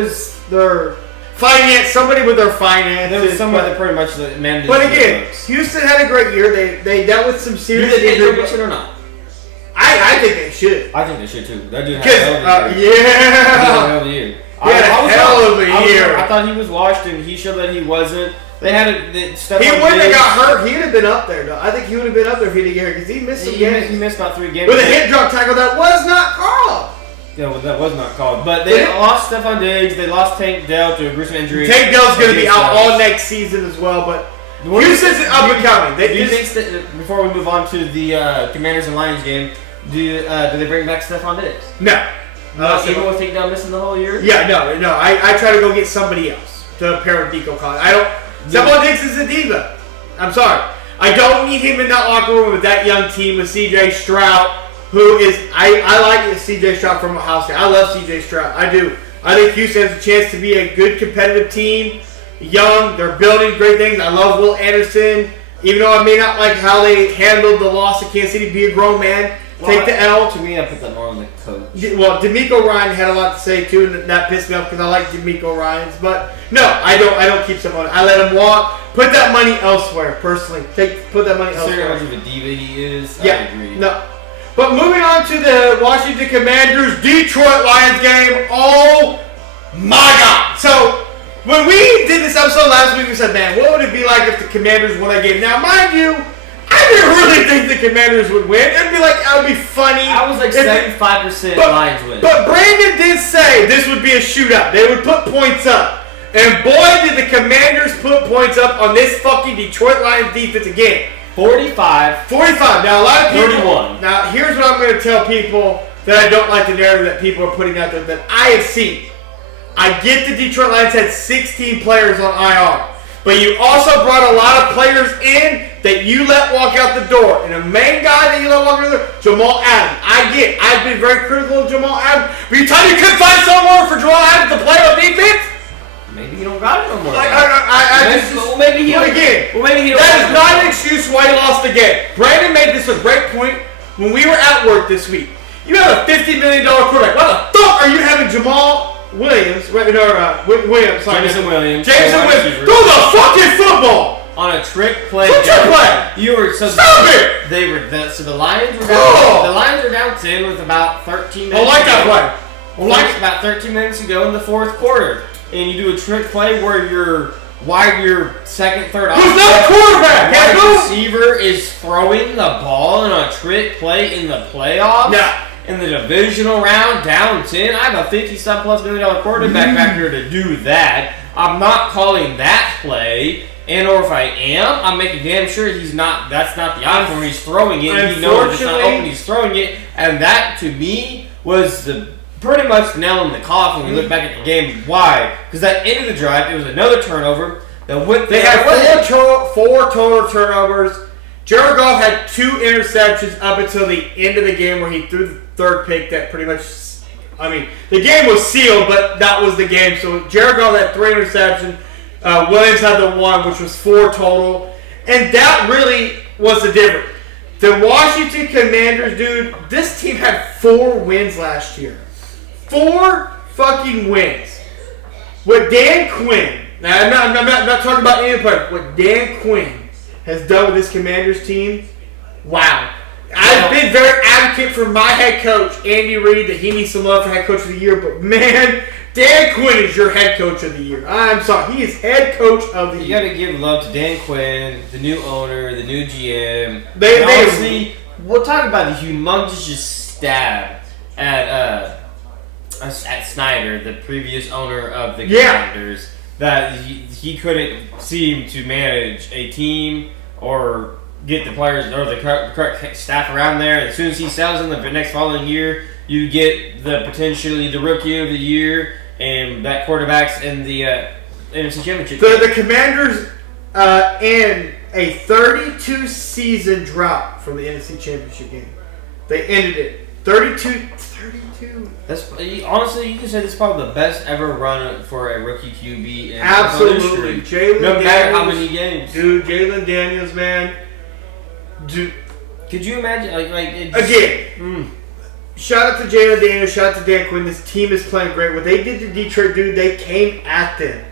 was their finance? Somebody with their finances. There was someone that pretty much managed. But again, Houston had a great year. They dealt with some serious injuries or not. I think they should. I think they should too. That dude had a hell of a year. He had a hell of a year. I thought he was washed, and he showed that he wasn't. They had stuff. He wouldn't have got hurt. He'd have been up there. Though. I think he would have been up there if he didn't get hurt because he missed some games. He missed about 3 games with a hip drop tackle that was not called. Yeah, well, that was not called. But they lost Stephon Diggs. They lost Tank Dell to a gruesome injury. Tank Dell's going to be out all next season as well. But Houston's up and coming. Do you think before we move on to the Commanders and Lions game, do they bring back Stephon Diggs? No. Even with Tank Dell missing the whole year? Yeah, no. I try to go get somebody else to pair with Nico Collins. Stephon Diggs is a diva. I'm sorry. I don't need him in that locker room with that young team with C.J. Stroud, who is I like C.J. Stroud from Ohio State. I love C.J. Stroud. I do. I think Houston has a chance to be a good competitive team. Young, they're building great things. I love Will Anderson. Even though I may not like how they handled the loss of Kansas City, be a grown man. Take the L. To me, I put that more on the coach. Well, DeMeco Ryan had a lot to say too, and that pissed me off because I like DeMeco Ryans. But no, I don't keep some money. I let him walk. Put that money elsewhere. Personally, put that money elsewhere. How much of a diva he is. Yeah, I agree. No, but moving on to the Washington Commanders Detroit Lions game. Oh my God! So when we did this episode last week, we said, man, what would it be like if the Commanders won that game? Now, mind you, I didn't really think the Commanders would win. It'd be like, that would be funny. I was like 75% Lions win. But Brandon did say this would be a shootout. They would put points up. And boy, did the Commanders put points up on this fucking Detroit Lions defense again. 45. Now, a lot of people. 31. Now, here's what I'm going to tell people that I don't like the narrative that people are putting out there that I have seen. I get the Detroit Lions had 16 players on IR. But you also brought a lot of players in that you let walk out the door. And the main guy that you let walk out the door, Jamal Adams. I've been very critical of Jamal Adams. But you tell me you couldn't find someone for Jamal Adams to play on defense? Maybe he don't got it no more. Maybe he don't. That is not an excuse why he lost the game. Brandon made this a great point when we were at work this week. You have a $50 million quarterback. Why the fuck are you having Jamal Williams, Jameson Williams. Throw the fucking football on a trick play. You were so stop it. They were so the Lions were down. The Lions were down 10 with about 13 minutes. I like that play. About 13 minutes to go in the fourth quarter, and you do a trick play where your second, third, who's not a quarterback? Wide receiver is throwing the ball in a trick play in the playoffs. Yeah. In the divisional round, down 10, I have a $50+ million quarterback back here to do that. I'm not calling that play, or if I am, I'm making damn sure he's not. That's not the option where he's throwing it. He knows it's not open. He's throwing it, and that to me was the pretty much nail in the coffin when we look back at the game. Why? Because at the end of the drive, it was another turnover. They had four total turnovers. Jared Goff had 2 interceptions up until the end of the game where he threw the third pick that pretty much, the game was sealed, but that was the game. So Jared Goff had 3 interceptions. Williams had the 1, which was 4 total. And that really was the difference. The Washington Commanders, dude, this team had 4 wins last year. 4 fucking wins. With Dan Quinn. Now, I'm not talking about any player. What Dan Quinn has done with this Commanders team, wow. I've been very advocate for my head coach, Andy Reid, that he needs some love for head coach of the year, but man, Dan Quinn is your head coach of the year. I'm sorry, he is head coach of the year. You got to give love to Dan Quinn, the new owner, the new GM. Honestly, we'll talk about the humongous just stab at Snyder, the previous owner of the Commanders. That he couldn't seem to manage a team or get the players or the correct staff around there. As soon as he sells in the next following year, you get potentially the rookie of the year and that quarterback's in the NFC Championship. The Commanders in a 32 season drought from the NFC Championship game. They ended it. 32. That's honestly, you can say this is probably the best ever run for a rookie QB in absolutely. Jalen no matter how many games. Dude, Jalen Daniels, man. Dude. Could you imagine? Again. Shout out to Jalen Daniels. Shout out to Dan Quinn. This team is playing great. What they did to Detroit, dude, they came at them.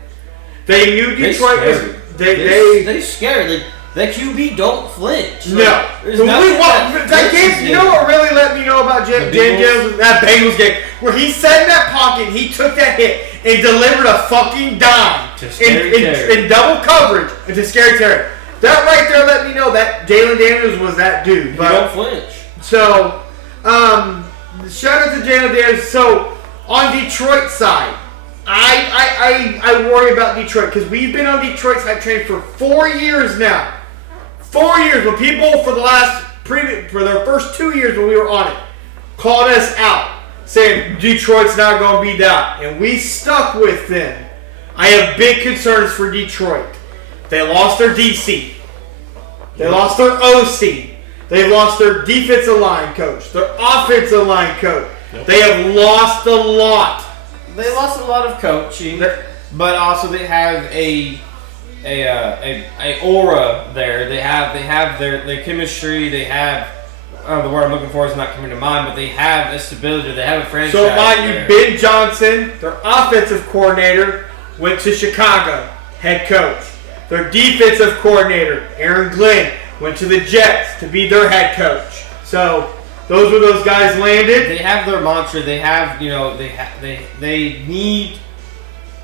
They knew Detroit was... They scared. Like, that QB don't flinch. No. That game, you know what really let me know about Jalen Daniels? That Bengals game. Where he sat in that pocket, he took that hit, and delivered a fucking dime in double coverage into Scary Terry. That right there let me know that Jalen Daniels was that dude. But, he don't flinch. So, shout out to Jalen Daniels. So, on Detroit's side, I worry about Detroit because we've been on Detroit's hype train for 4 years now. 4 years. When people for their first 2 years when we were on it called us out saying Detroit's not going to be that, and we stuck with them. I have big concerns for Detroit. They lost their DC. They lost their OC. They lost their defensive line coach, their offensive line coach. Yep. They have lost a lot. They lost a lot of coaching, but also they have a aura there. They have their chemistry. They have the word I'm looking for is not coming to mind, but they have a stability. They have a franchise. So mind you, Ben Johnson, their offensive coordinator, went to Chicago, head coach. Their defensive coordinator, Aaron Glenn, went to the Jets to be their head coach. So those were those guys landed. They have their mantra. They have, they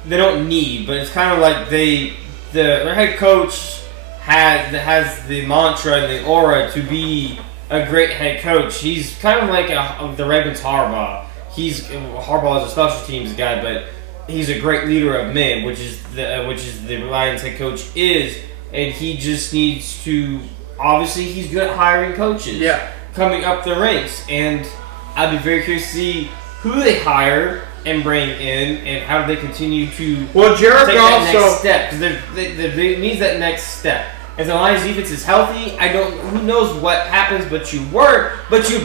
don't need, but it's kind of like their head coach has the mantra and the aura to be a great head coach. He's kind of like the Ravens Harbaugh. Harbaugh is a special teams guy, but he's a great leader of men, which is the Lions head coach is, and he just needs to. Obviously, he's good at hiring coaches. Yeah. Coming up the ranks, and I'd be very curious to see who they hire and bring in, and how do they continue to take that next step, because they needs that next step. If the Lions defense is healthy, who knows what happens, but you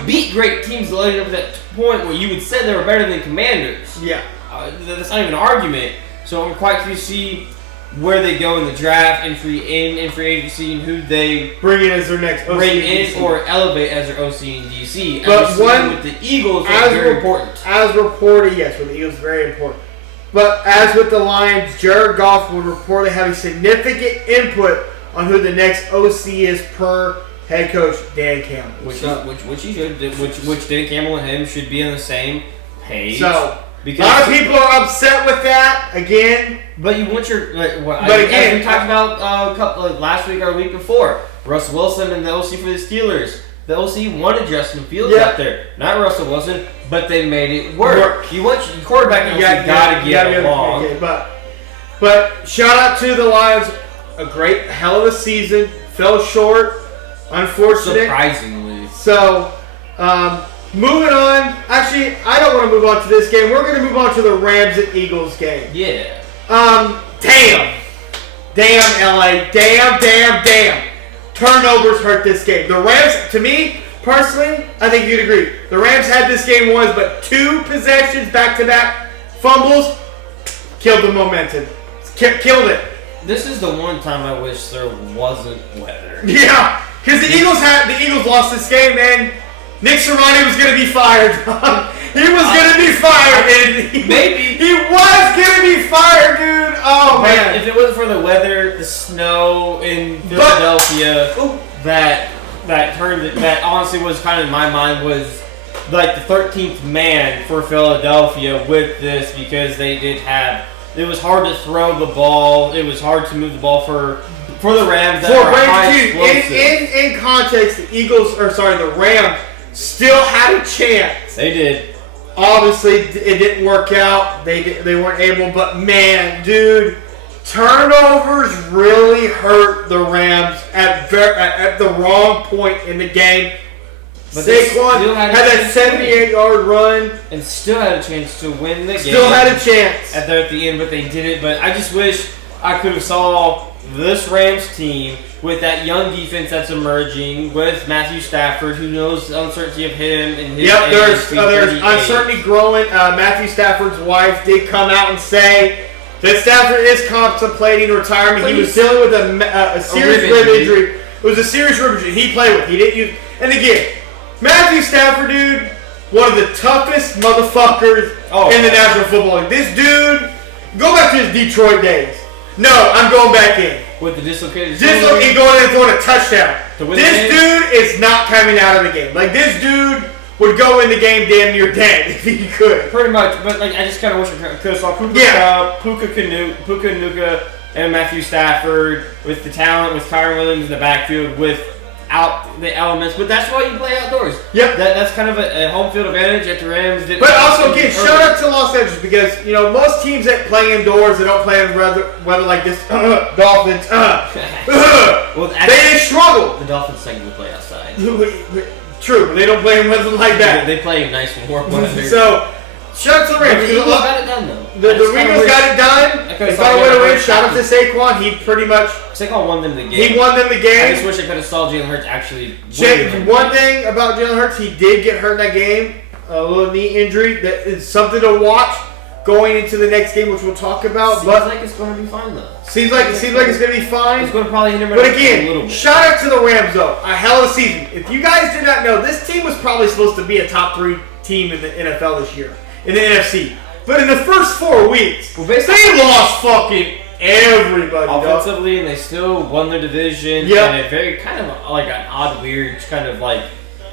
beat great teams leading up to that point where you would say they were better than Commanders. Yeah. That's not even an argument. So I'm quite curious to see where they go in the draft and free agency, and who they bring in as their next OC bring in or elevate as their OC and DC. But with the Eagles, it's very important. As reported, yes, with the Eagles, very important. But as with the Lions, Jared Goff will reportedly have a significant input on who the next OC is per head coach Dan Campbell. Which he should. Which Dan Campbell and him should be on the same page. So. Because a lot of people are upset with that again. But you want your we talked about last week or a week before. Russell Wilson and the OC for the Steelers. The OC wanted Justin Fields out there, not Russell Wilson, but they made it work. You want your quarterback and you gotta get along. But shout out to the Lions, a great hell of a season. Fell short, unfortunately. Surprisingly. So. Moving on. Actually, I don't want to move on to this game. We're going to move on to the Rams and Eagles game. Yeah. Damn, LA. Damn. Turnovers hurt this game. The Rams, to me, personally, I think you'd agree. The Rams had this game once, but 2 possessions, back-to-back fumbles, killed the momentum. Killed it. This is the one time I wish there wasn't weather. Yeah, because the Eagles lost this game, man. Nick Sirianni was going to be fired. He was going to be fired. He was going to be fired, dude. Oh, man. If it wasn't for the weather, the snow in Philadelphia, that honestly was kind of in my mind was like the 13th man for Philadelphia with this, because it was hard to throw the ball. It was hard to move the ball for the Rams. In context, the Rams still had a chance. They did. Obviously, it didn't work out. They weren't able. But man, dude, turnovers really hurt the Rams at the wrong point in the game. But Saquon had that 78-yard run and still had a chance to win the game. Still had a chance at the end, but they didn't. But I just wish I could have saw this Rams team with that young defense that's emerging, with Matthew Stafford, who knows the uncertainty of him and his Yep, there's uncertainty growing. Matthew Stafford's wife did come out and say that Stafford is contemplating retirement. He was dealing with a serious rib injury. It was a serious rib injury he played with. He didn't use. And again, Matthew Stafford, dude, one of the toughest motherfuckers in the National Football League. This dude, go back to his Detroit days. No, I'm going back in. With the dislocated shoulder? He going in and throwing a touchdown. This dude is not coming out of the game. Like, this dude would go in the game damn near dead if he could. Pretty much, but like I just kind of wish I could have saw Puka Nuka, and Matthew Stafford with the talent, with Kyron Williams in the backfield, without the elements. But that's why you play outdoors. Yep. That's kind of a home field advantage at the Rams. But also, again, shout out to Los Angeles because, you know, most teams that play indoors, they don't play in weather like this. Dolphins. Well, they struggle. The Dolphins technically play outside. True, but they don't play in weather like that. They play in nice and warm weather. So, shout out to the Rams. The Eagles got it done, though. The Eagles got it done. They got a way to win. Shout out to Saquon. He pretty much... Saquon won them the game. He won them the game. I just wish I could have saw Jalen Hurts actually One thing about Jalen Hurts, he did get hurt in that game. A little knee injury. That is something to watch going into the next game, which we'll talk about. Seems like it's going to be fine, though. Seems like it's going to be fine. It's going to probably hinder him but a again, little bit. Shout out to the Rams, though. A hell of a season. If you guys did not know, this team was probably supposed to be a top 3 team in the NFL this year. In the NFC. But in the first 4 weeks, they lost fucking everybody. Offensively, and they still won their division. Yep. And a very kind of like an odd, weird, kind of like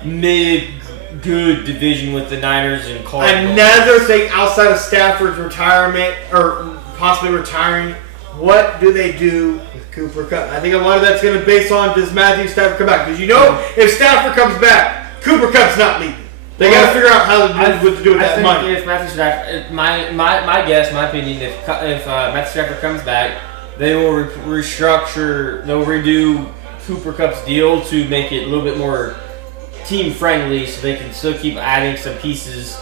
mid-good division with the Niners and Cardinals. Another thing outside of Stafford's retirement, or possibly retiring, what do they do with Cooper Kupp? I think a lot of that's going to be based on, does Matthew Stafford come back? Because you know, if Stafford comes back, Cooper Kupp's not leaving. They got to figure out what to do with that money. If Matthew Stafford, my guess, my opinion, if Matthew Stafford comes back, they will restructure, they'll redo Cooper Kupp's deal to make it a little bit more team friendly, so they can still keep adding some pieces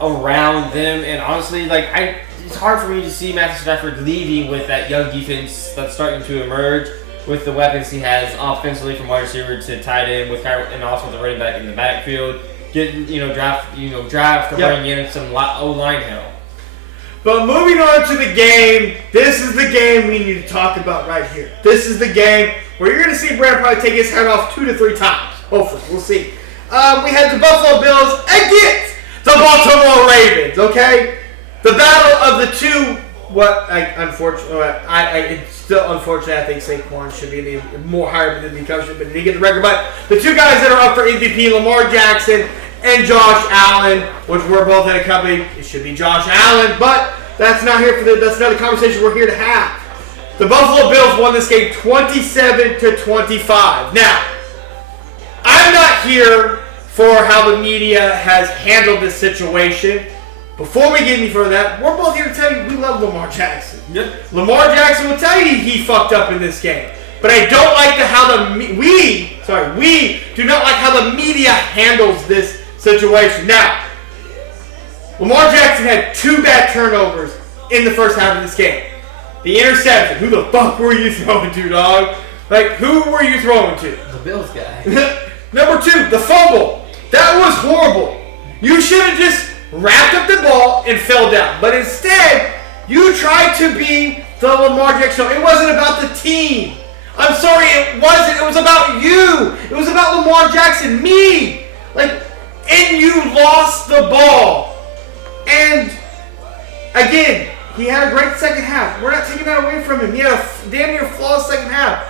around them. And honestly, it's hard for me to see Matthew Stafford leaving with that young defense that's starting to emerge, with the weapons he has offensively from wide receiver to tight end, and also the running back in the backfield. Draft to bring in some O-line help. But moving on to the game, this is the game we need to talk about right here. This is the game where you're going to see Brand probably take his head off 2 to 3 times. Hopefully, we'll see. We had the Buffalo Bills against the Baltimore Ravens. Okay, the battle of the two. It's still unfortunate. I think Saquon should be more higher than the coverage, but he didn't get the record. But the two guys that are up for MVP, Lamar Jackson and Josh Allen, which we're both in a company, it should be Josh Allen, but that's not here that's another conversation we're here to have. The Buffalo Bills won this game 27-25. Now, I'm not here for how the media has handled this situation. Before we get any further than that, we're both here to tell you we love Lamar Jackson. Yep. Lamar Jackson will tell you he fucked up in this game. But I don't like we do not like how the media handles this situation. Now, Lamar Jackson had 2 bad turnovers in the first half of this game. The interception. Who the fuck were you throwing to, dog? Who were you throwing to? The Bills guy. Number 2, the fumble. That was horrible. You should have just wrapped up the ball and fell down. But instead, you tried to be the Lamar Jackson. It wasn't about the team. I'm sorry, it wasn't. It was about you. It was about Lamar Jackson, me. And you lost the ball. And, again, he had a great second half. We're not taking that away from him. He had a damn near flawless second half.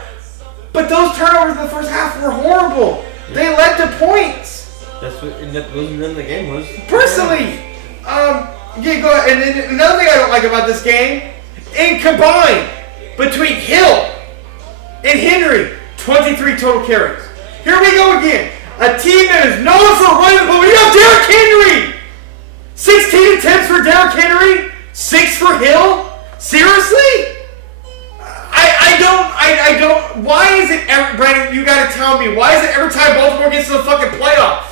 But those turnovers in the first half were horrible. They led to points. That's what the game was. Personally, go ahead. And then another thing I don't like about this game, combined between Hill and Henry, 23 total carries. Here we go again. A team that is known for running the ball. You have Derrick Henry. 16 attempts for Derrick Henry, 6 for Hill. Seriously? I don't. Why is it Brandon? You gotta tell me. Why is it every time Baltimore gets to the fucking playoffs,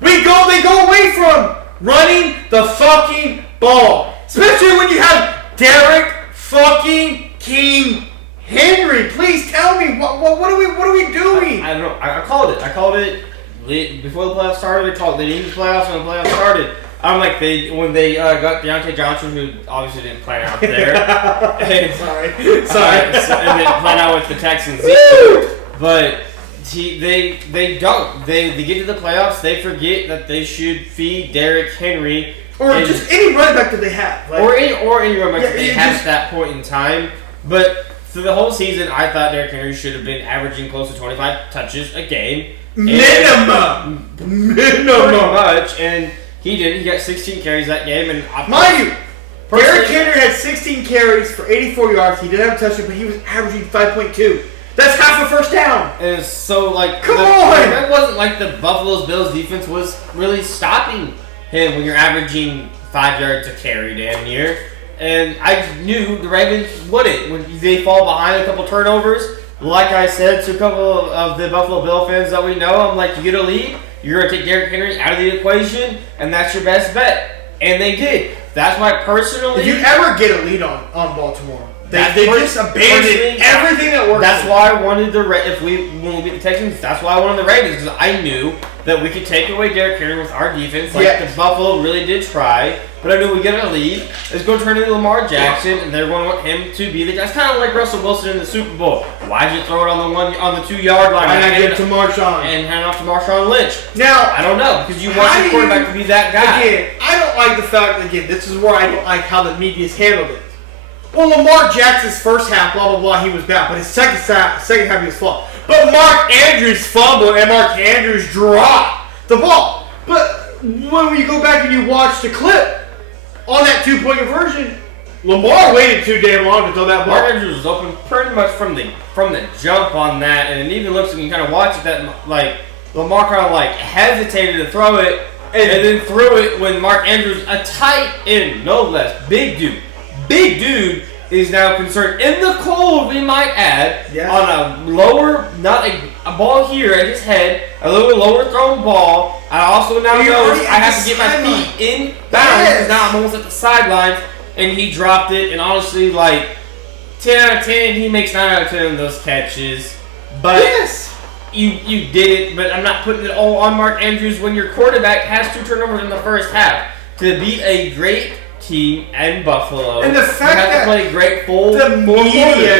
they go away from running the fucking ball, especially when you have Derrick fucking King Henry. Please tell me what are we doing? I don't know. I called it. Before the playoffs started. They didn't the playoffs when the playoffs started. I'm like when they got Deontay Johnson, who obviously didn't plan out there. And, Sorry. And then plan out with the Texans. But they don't. They get to the playoffs. They forget that they should feed Derrick Henry. Or just any running back that they have. Like, or any running back that they have at that point in time. But through the whole season, I thought Derrick Henry should have been averaging close to 25 touches a game. Minimum. Pretty much. And he did. He got 16 carries that game. And mind you, Derrick Henry had 16 carries for 84 yards. He didn't have a touchdown, but he was averaging 5.2. That's half a first down. And so, like, come on! It wasn't like the Buffalo Bills defense was really stopping him when you're averaging 5 yards a carry damn near. And I knew the Ravens wouldn't. When they fall behind a couple turnovers, like I said to a couple of the Buffalo Bill fans that we know, I'm like, you get a lead, you're going to take Derrick Henry out of the equation, and that's your best bet. And they did. That's why personally... If you ever get a lead on Baltimore, they just abandoned everything that worked. That's why I wanted when we beat the Texans, that's why I wanted the Ravens, because I knew that we could take away Derrick Henry with our defense. Like the Buffalo really did try, but I knew we get a lead. It's going to turn into Lamar Jackson, and they're going to want him to be the guy. It's kind of like Russell Wilson in the Super Bowl. Why'd you throw it on the 2-yard line? Why not give it to Marshawn and hand off to Marshawn Lynch? Now I don't know, because you want your quarterback to be that guy. Again, I don't like the fact. Again, this is where I don't like how the media's handled it. Well, Lamar Jackson's first half, blah, blah, blah, he was bad. But his second half, he was flawed. But Mark Andrews fumbled and Mark Andrews dropped the ball. But when you go back and you watch the clip on that 2-point conversion, Lamar waited too damn long to throw that ball. Mark Andrews was open pretty much from the jump on that. And it even looks like you kind of watch it that, like, Lamar kind of, like, hesitated to throw it and then threw it when Mark Andrews, a tight end, no less, big dude is now concerned in the cold, we might add, on a lower, not a ball here at his head, a little lower thrown ball. I also now know I have to get my feet in bounds because now I'm almost at the sidelines, and he dropped it. And honestly, like 10 out of 10, he makes 9 out of 10 of those catches. But you did it. But I'm not putting it all on Mark Andrews when your quarterback has 2 turnovers in the first half to beat a great team in Buffalo. And the fact that to play great full the media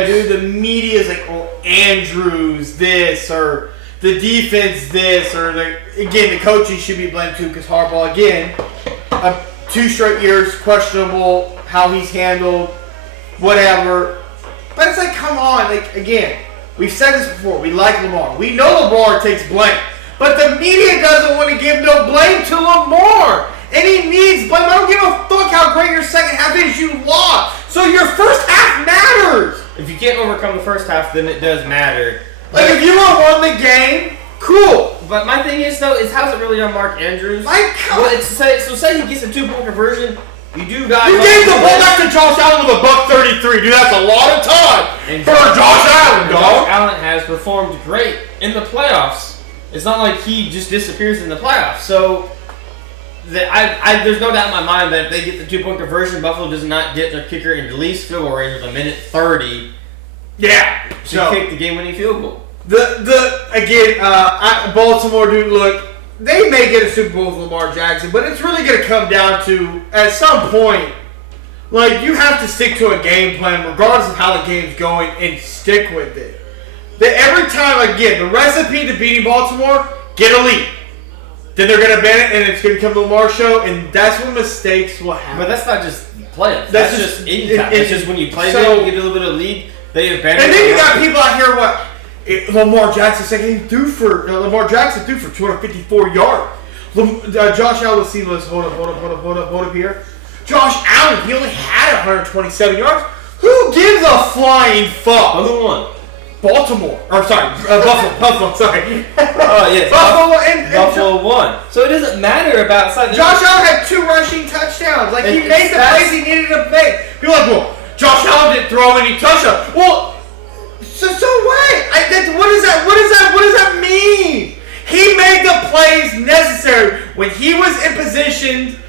is like, oh, Andrews this, or the defense this, or the coaching should be blamed too, because Harbaugh again, 2 straight years questionable how he's handled, whatever. But it's like, come on, like, again, we've said this before, we like Lamar, we know Lamar takes blame, but the media doesn't want to give no blame to Lamar. And he needs blame. I don't give a fuck how great your second half is. You lost. So your first half matters. If you can't overcome the first half, then it does matter. Like, if you would have won the game, cool. But my thing is, though, is how's it really on Mark Andrews? Say he gets a 2-point conversion. You gave the ball back to Josh Allen with a $133. Dude, that's a lot of time for Josh Allen, dog. Josh Allen has performed great in the playoffs. It's not like he just disappears in the playoffs. So... there's no doubt in my mind that if they get the 2-point conversion, Buffalo does not get their kicker in the least field goal range with a minute 30. Yeah, to kick the game-winning field goal. Baltimore, dude. Look, they may get a Super Bowl with Lamar Jackson, but it's really going to come down to at some point, like, you have to stick to a game plan regardless of how the game's going and stick with it. Every time, again, the recipe to beating Baltimore: get a lead. Then they're going to ban it, and it's going to become the Lamar show, and that's when mistakes will happen. But that's not just playoffs. That's just any time. It's just when you play them, you get a little bit of lead, they abandon it. And then you got people out here, Lamar Jackson saying he threw for 254 yards. Josh Allen, let's see, hold up here. Josh Allen, he only had 127 yards. Who gives a flying fuck? Who won? Baltimore. Buffalo, sorry. Yes. Buffalo won. So it doesn't matter about size. Josh Allen had 2 rushing touchdowns. Like, he made the plays he needed to make. People are like, well, Josh Allen didn't throw any touchdowns. Well, so what? What does that mean? He made the plays necessary. When he was in position,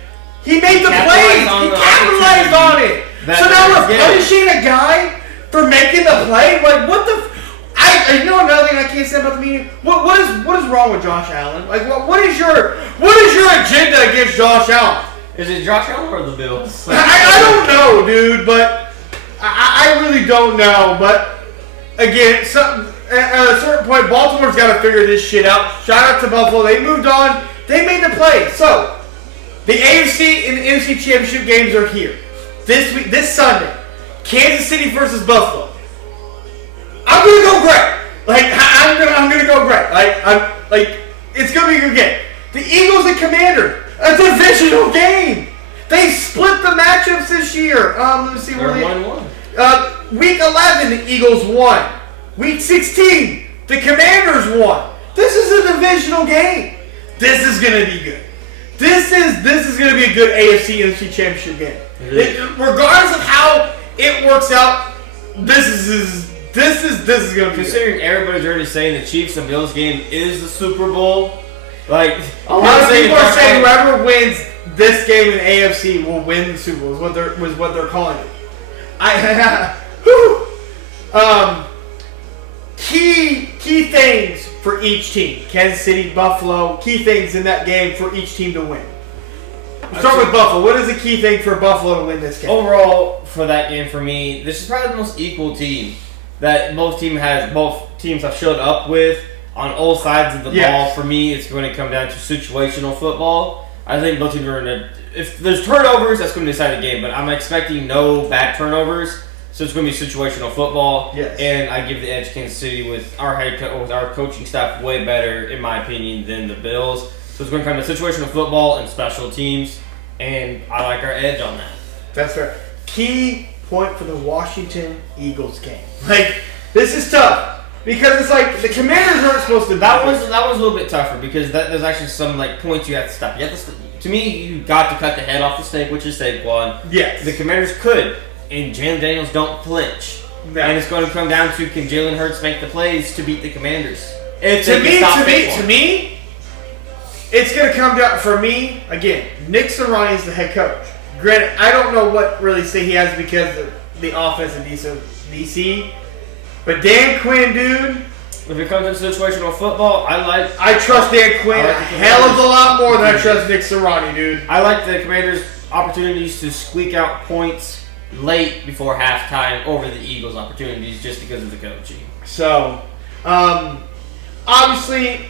he made the plays. He capitalized on it. So now we're punishing a guy for making the play? Like, what the? You know another thing I can't say about the media. What is wrong with Josh Allen? Like, what is your agenda against Josh Allen? Is it Josh Allen or the Bills? I don't know, dude, but I really don't know. But again, at a certain point, Baltimore's got to figure this shit out. Shout out to Buffalo. They moved on. They made the play. So, the AFC and the NFC Championship games are here. This Sunday. Kansas City versus Buffalo. I'm going to go great. Like, I'm gonna go great. It's going to be a good game. The Eagles and Commanders. A divisional game. They split the matchups this year. Let me see where they 1-1. Week 11, the Eagles won. Week 16, the Commanders won. This is a divisional game. This is going to be good. This is going to be a good AFC NFC Championship game. Regardless of how it works out, this is going to be considering good. Everybody's already saying the Chiefs and Bills game is the Super Bowl. Like a lot of people are saying whoever wins this game in AFC will win the Super Bowl. Was what they're calling it. Key things for each team. Kansas City, Buffalo. Key things in that game for each team to win. We'll start with Buffalo. What is the key thing for Buffalo to win this game? Overall, for that game, for me, this is probably the most equal team that both teams have showed up with on all sides of the ball. For me, it's going to come down to situational football. I think both teams are if there's turnovers, that's going to decide the game. But I'm expecting no bad turnovers. So it's going to be situational football, and I give the edge Kansas City with our coaching staff way better, in my opinion, than the Bills. So it's going to come to situational football and special teams, and I like our edge on that. That's fair. Key point for the Washington Eagles game. Like, this is tough because it's like the Commanders aren't supposed to. That was a little bit tougher because there's actually some points you have to stop. To me, you got to cut the head off the steak, which is Saquon. Yes. The Commanders could. And Jalen Daniels don't flinch. No. And it's going to come down to, can Jalen Hurts make the plays to beat the Commanders? To me, it's going to come down, for me, again, Nick Sirianni is the head coach. Granted, I don't know what really say he has because of the offense in DC. But Dan Quinn, dude. If it comes to situational football, I trust Dan Quinn a hell of a lot more than I trust Nick Sirianni, dude. I like the Commanders' opportunities to squeak out points late before halftime over the Eagles' opportunities just because of the coaching. So, obviously,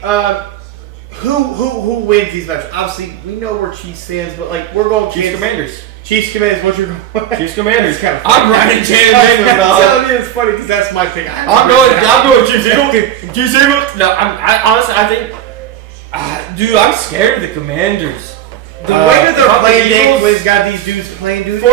who wins these matches? Obviously, we know we're Chiefs fans, but we're going Chiefs Commanders. Chiefs Commanders. What's your going? Chiefs Commanders. Kind of I'm riding Jalen Daniels. I'm telling you, it's funny because that's my thing. I'm going Chiefs Eagles. Chiefs Eagles. No, honestly, I think, dude, I'm scared of the Commanders. The way that they're playing, Dan Quinn's got these dudes playing, dude.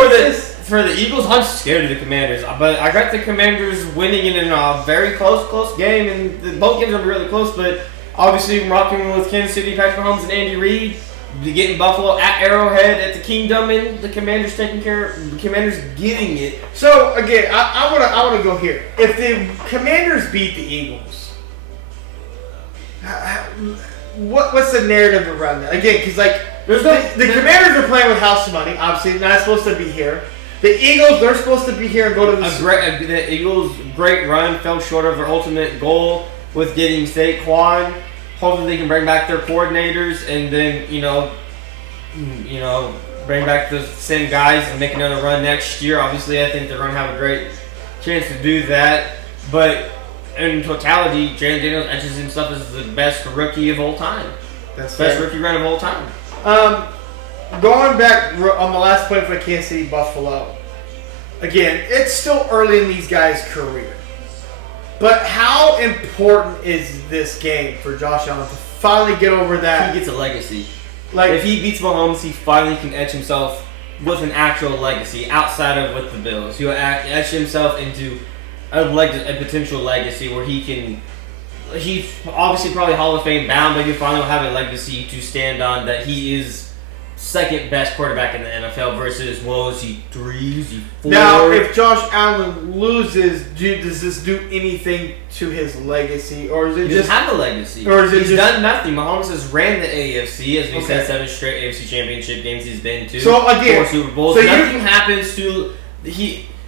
For the Eagles, I'm scared of the Commanders, but I got the Commanders winning it in a very close game, and both games are really close. But obviously, rocking with Kansas City, Patrick Mahomes, and Andy Reid, getting Buffalo at Arrowhead at the Kingdom, and the Commanders getting it. So again, I want to go here. If the Commanders beat the Eagles, what's the narrative around that? Again, because the Commanders are playing with house money. Obviously, they're not supposed to be here. The Eagles, they're supposed to be here and go to the Eagles' great run fell short of their ultimate goal with getting Saquon. Hopefully, they can bring back their coordinators and then bring back the same guys and make another run next year. Obviously, I think they're going to have a great chance to do that. But in totality, Jalen Daniels etches himself as the best rookie of all time. That's best rookie run of all time. Going back on the last point for Kansas City Buffalo, again, it's still early in these guys' career. But how important is this game for Josh Allen to finally get over that? He gets a legacy. If he beats Mahomes, he finally can etch himself with an actual legacy outside of with the Bills. He'll etch himself into a potential legacy where he's obviously probably Hall of Fame bound, but he finally will have a legacy to stand on that he is second best quarterback in the NFL versus, is he 3? Is he 4? Now, if Josh Allen loses, does this do anything to his legacy, or is it he doesn't have a legacy? Or is it he's done nothing. Mahomes has ran the AFC, as we said, 7 straight AFC Championship games he's been to. So again, 4 Super Bowls. Nothing happens to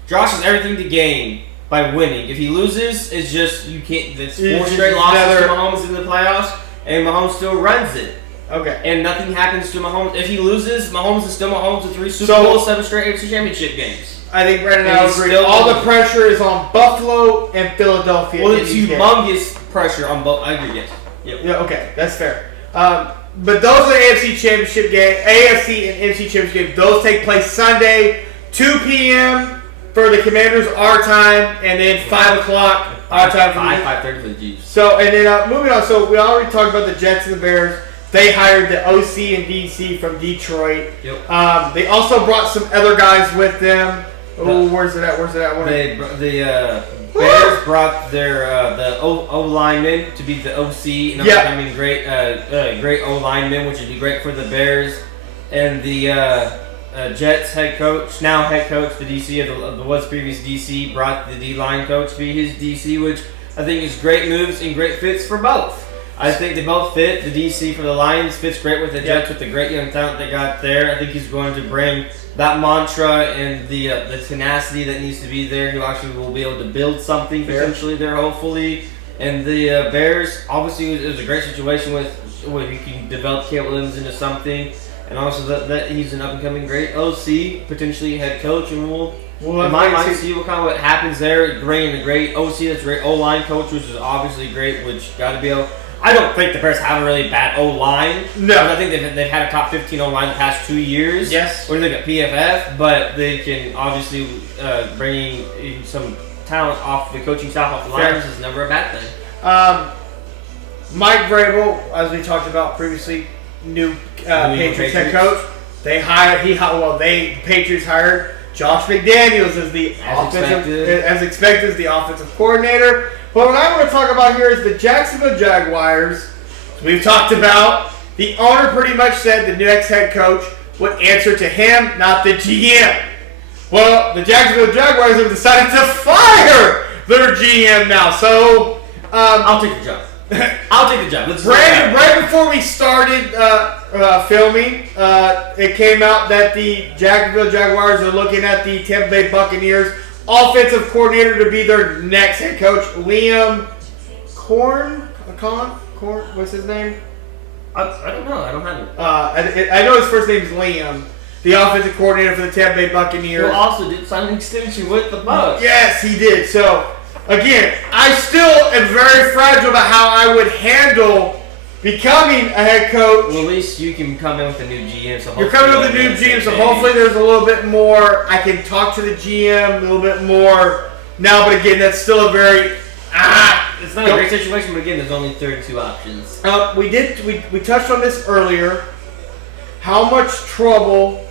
Josh has everything to gain by winning. If he loses, it's just you can't. It's 4 It's straight losses another- to Mahomes in the playoffs, and Mahomes still runs it. Okay. And nothing happens to Mahomes. If he loses, Mahomes is still Mahomes with 3 Super So- Bowls, 7 straight AFC Championship games. I think Brandon and And I he's agree. still- All the pressure is on Buffalo and Philadelphia. Well, in it's these games. humongous pressure on both. I agree. Yes. Yep. Yeah, okay, that's fair. But those are the AFC Championship game, AFC and NFC Championship games. Those take place Sunday, 2 p.m. for the Commanders, our time, and then 5 o'clock our time for the 5:30 for the Chiefs. So, and then moving on. So we already talked about the Jets and the Bears. They hired the OC and DC from Detroit. Yep. They also brought some other guys with them. Oh, where's it at? The Bears brought their the O lineman to be the OC. And Yeah. I mean, great O lineman, which would be great for the Bears. And the Jets head coach, the DC of the was previous DC, brought the D line coach to be his DC, which I think is great moves and great fits for both. I think they both fit. The DC for the Lions fits great with the Jets with the great young talent they got there. I think he's going to bring that mantra and the tenacity that needs to be there. He actually will be able to build something potentially there, hopefully. And the Bears, obviously, it was a great situation with where you can develop Caleb Williams into something. And also that he's an up-and-coming great OC, potentially head coach, and we'll in my mind see what happens there. Bringing a great OC, that's a great O-line coach, which is obviously great, which got to be able. I don't think the Bears have a really bad O-line. No. I think they've had a top 15 O-line the past 2 years. Yes. Or they got PFF, but they can obviously bringing some talent off the coaching staff off the Lions is never a bad thing. Mike Vrabel, as we talked about previously, new Patriots head coach. Patriots hired Josh McDaniels as the as expected as the offensive coordinator. But what I want to talk about here is the Jacksonville Jaguars. We've talked about the owner pretty much said the next head coach would answer to him, not the GM. Well, the Jacksonville Jaguars have decided to fire their GM now. So I'll take the job. I'll take the job. Right before we started filming, it came out that the Jacksonville Jaguars are looking at the Tampa Bay Buccaneers offensive coordinator to be their next head coach, Liam Korn. What's his name? I don't know. I don't have it. I know his first name is Liam, the offensive coordinator for the Tampa Bay Buccaneers. Who also did sign an extension with the Bucs. Yes, he did. So, again, I still am very fragile about how I would handle becoming a head coach. Well, at least you can come in with a new GM. So you're coming with a new GM, so hopefully there's a little bit more. I can talk to the GM a little bit more now, but again, that's still a very It's not a great situation, but again, there's only 32 options. We touched on this earlier. How much trouble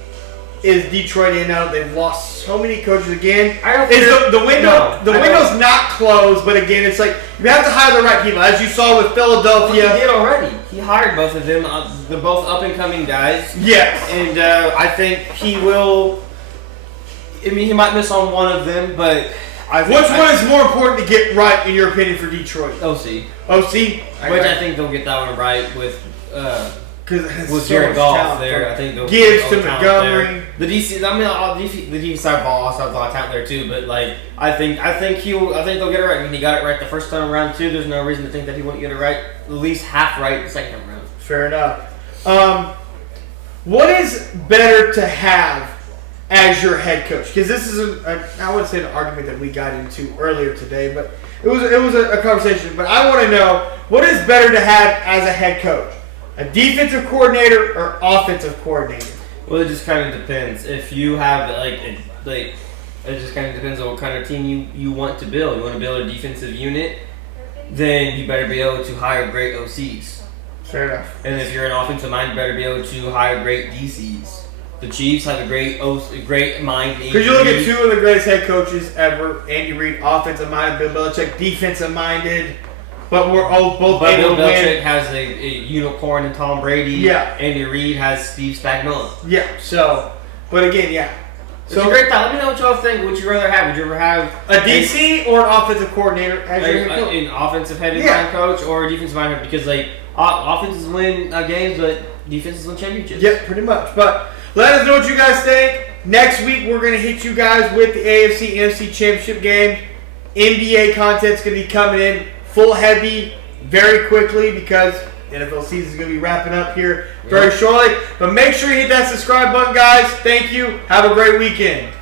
is Detroit in now? They've lost so many coaches again. The window's not closed, but again, it's like you have to hire the right people, as you saw with Philadelphia. Well, he did already. He hired both of them. They're both up-and-coming guys. Yes. And I think he will. I mean, he might miss on one of them, but which one is more important to get right, in your opinion, for Detroit? OC. I think they'll get that one right with with Jared Goff there. I think they'll Gibbs to Montgomery. The DC, the defensive side ball also has a lot of talent there too. But I think they'll get it right. I mean, he got it right the first time around too. There's no reason to think that he wouldn't get it right at least half right the second time around. Fair enough. What is better to have as your head coach? Because this is I wouldn't say an argument that we got into earlier today, but it was a conversation. But I want to know, what is better to have as a head coach? A defensive coordinator or offensive coordinator? Well, it just kind of depends. If you have it just kind of depends on what kind of team you want to build. You want to build a defensive unit, then you better be able to hire great OCs. Fair enough. And if you're an offensive mind, you better be able to hire great DCs. The Chiefs have a great mind. Because you look at two of the greatest head coaches ever: Andy Reid, offensive minded; Bill Belichick, defensive minded. But we're both able to win. Bill Belichick has a unicorn in Tom Brady. Yeah. Andy Reid has Steve Spagnuolo. Yeah. So, but again, yeah. So great thought. Let me know what y'all think. Would you rather have? Would you ever have a DC or an offensive coordinator as your head coach? An offensive headed line coach or a defensive minded? Because offenses win games, but defenses win championships. Yep, pretty much. But let us know what you guys think. Next week, we're going to hit you guys with the AFC NFC Championship game. NBA content's going to be coming in full heavy very quickly because the NFL season is going to be wrapping up here very shortly. But make sure you hit that subscribe button, guys. Thank you. Have a great weekend.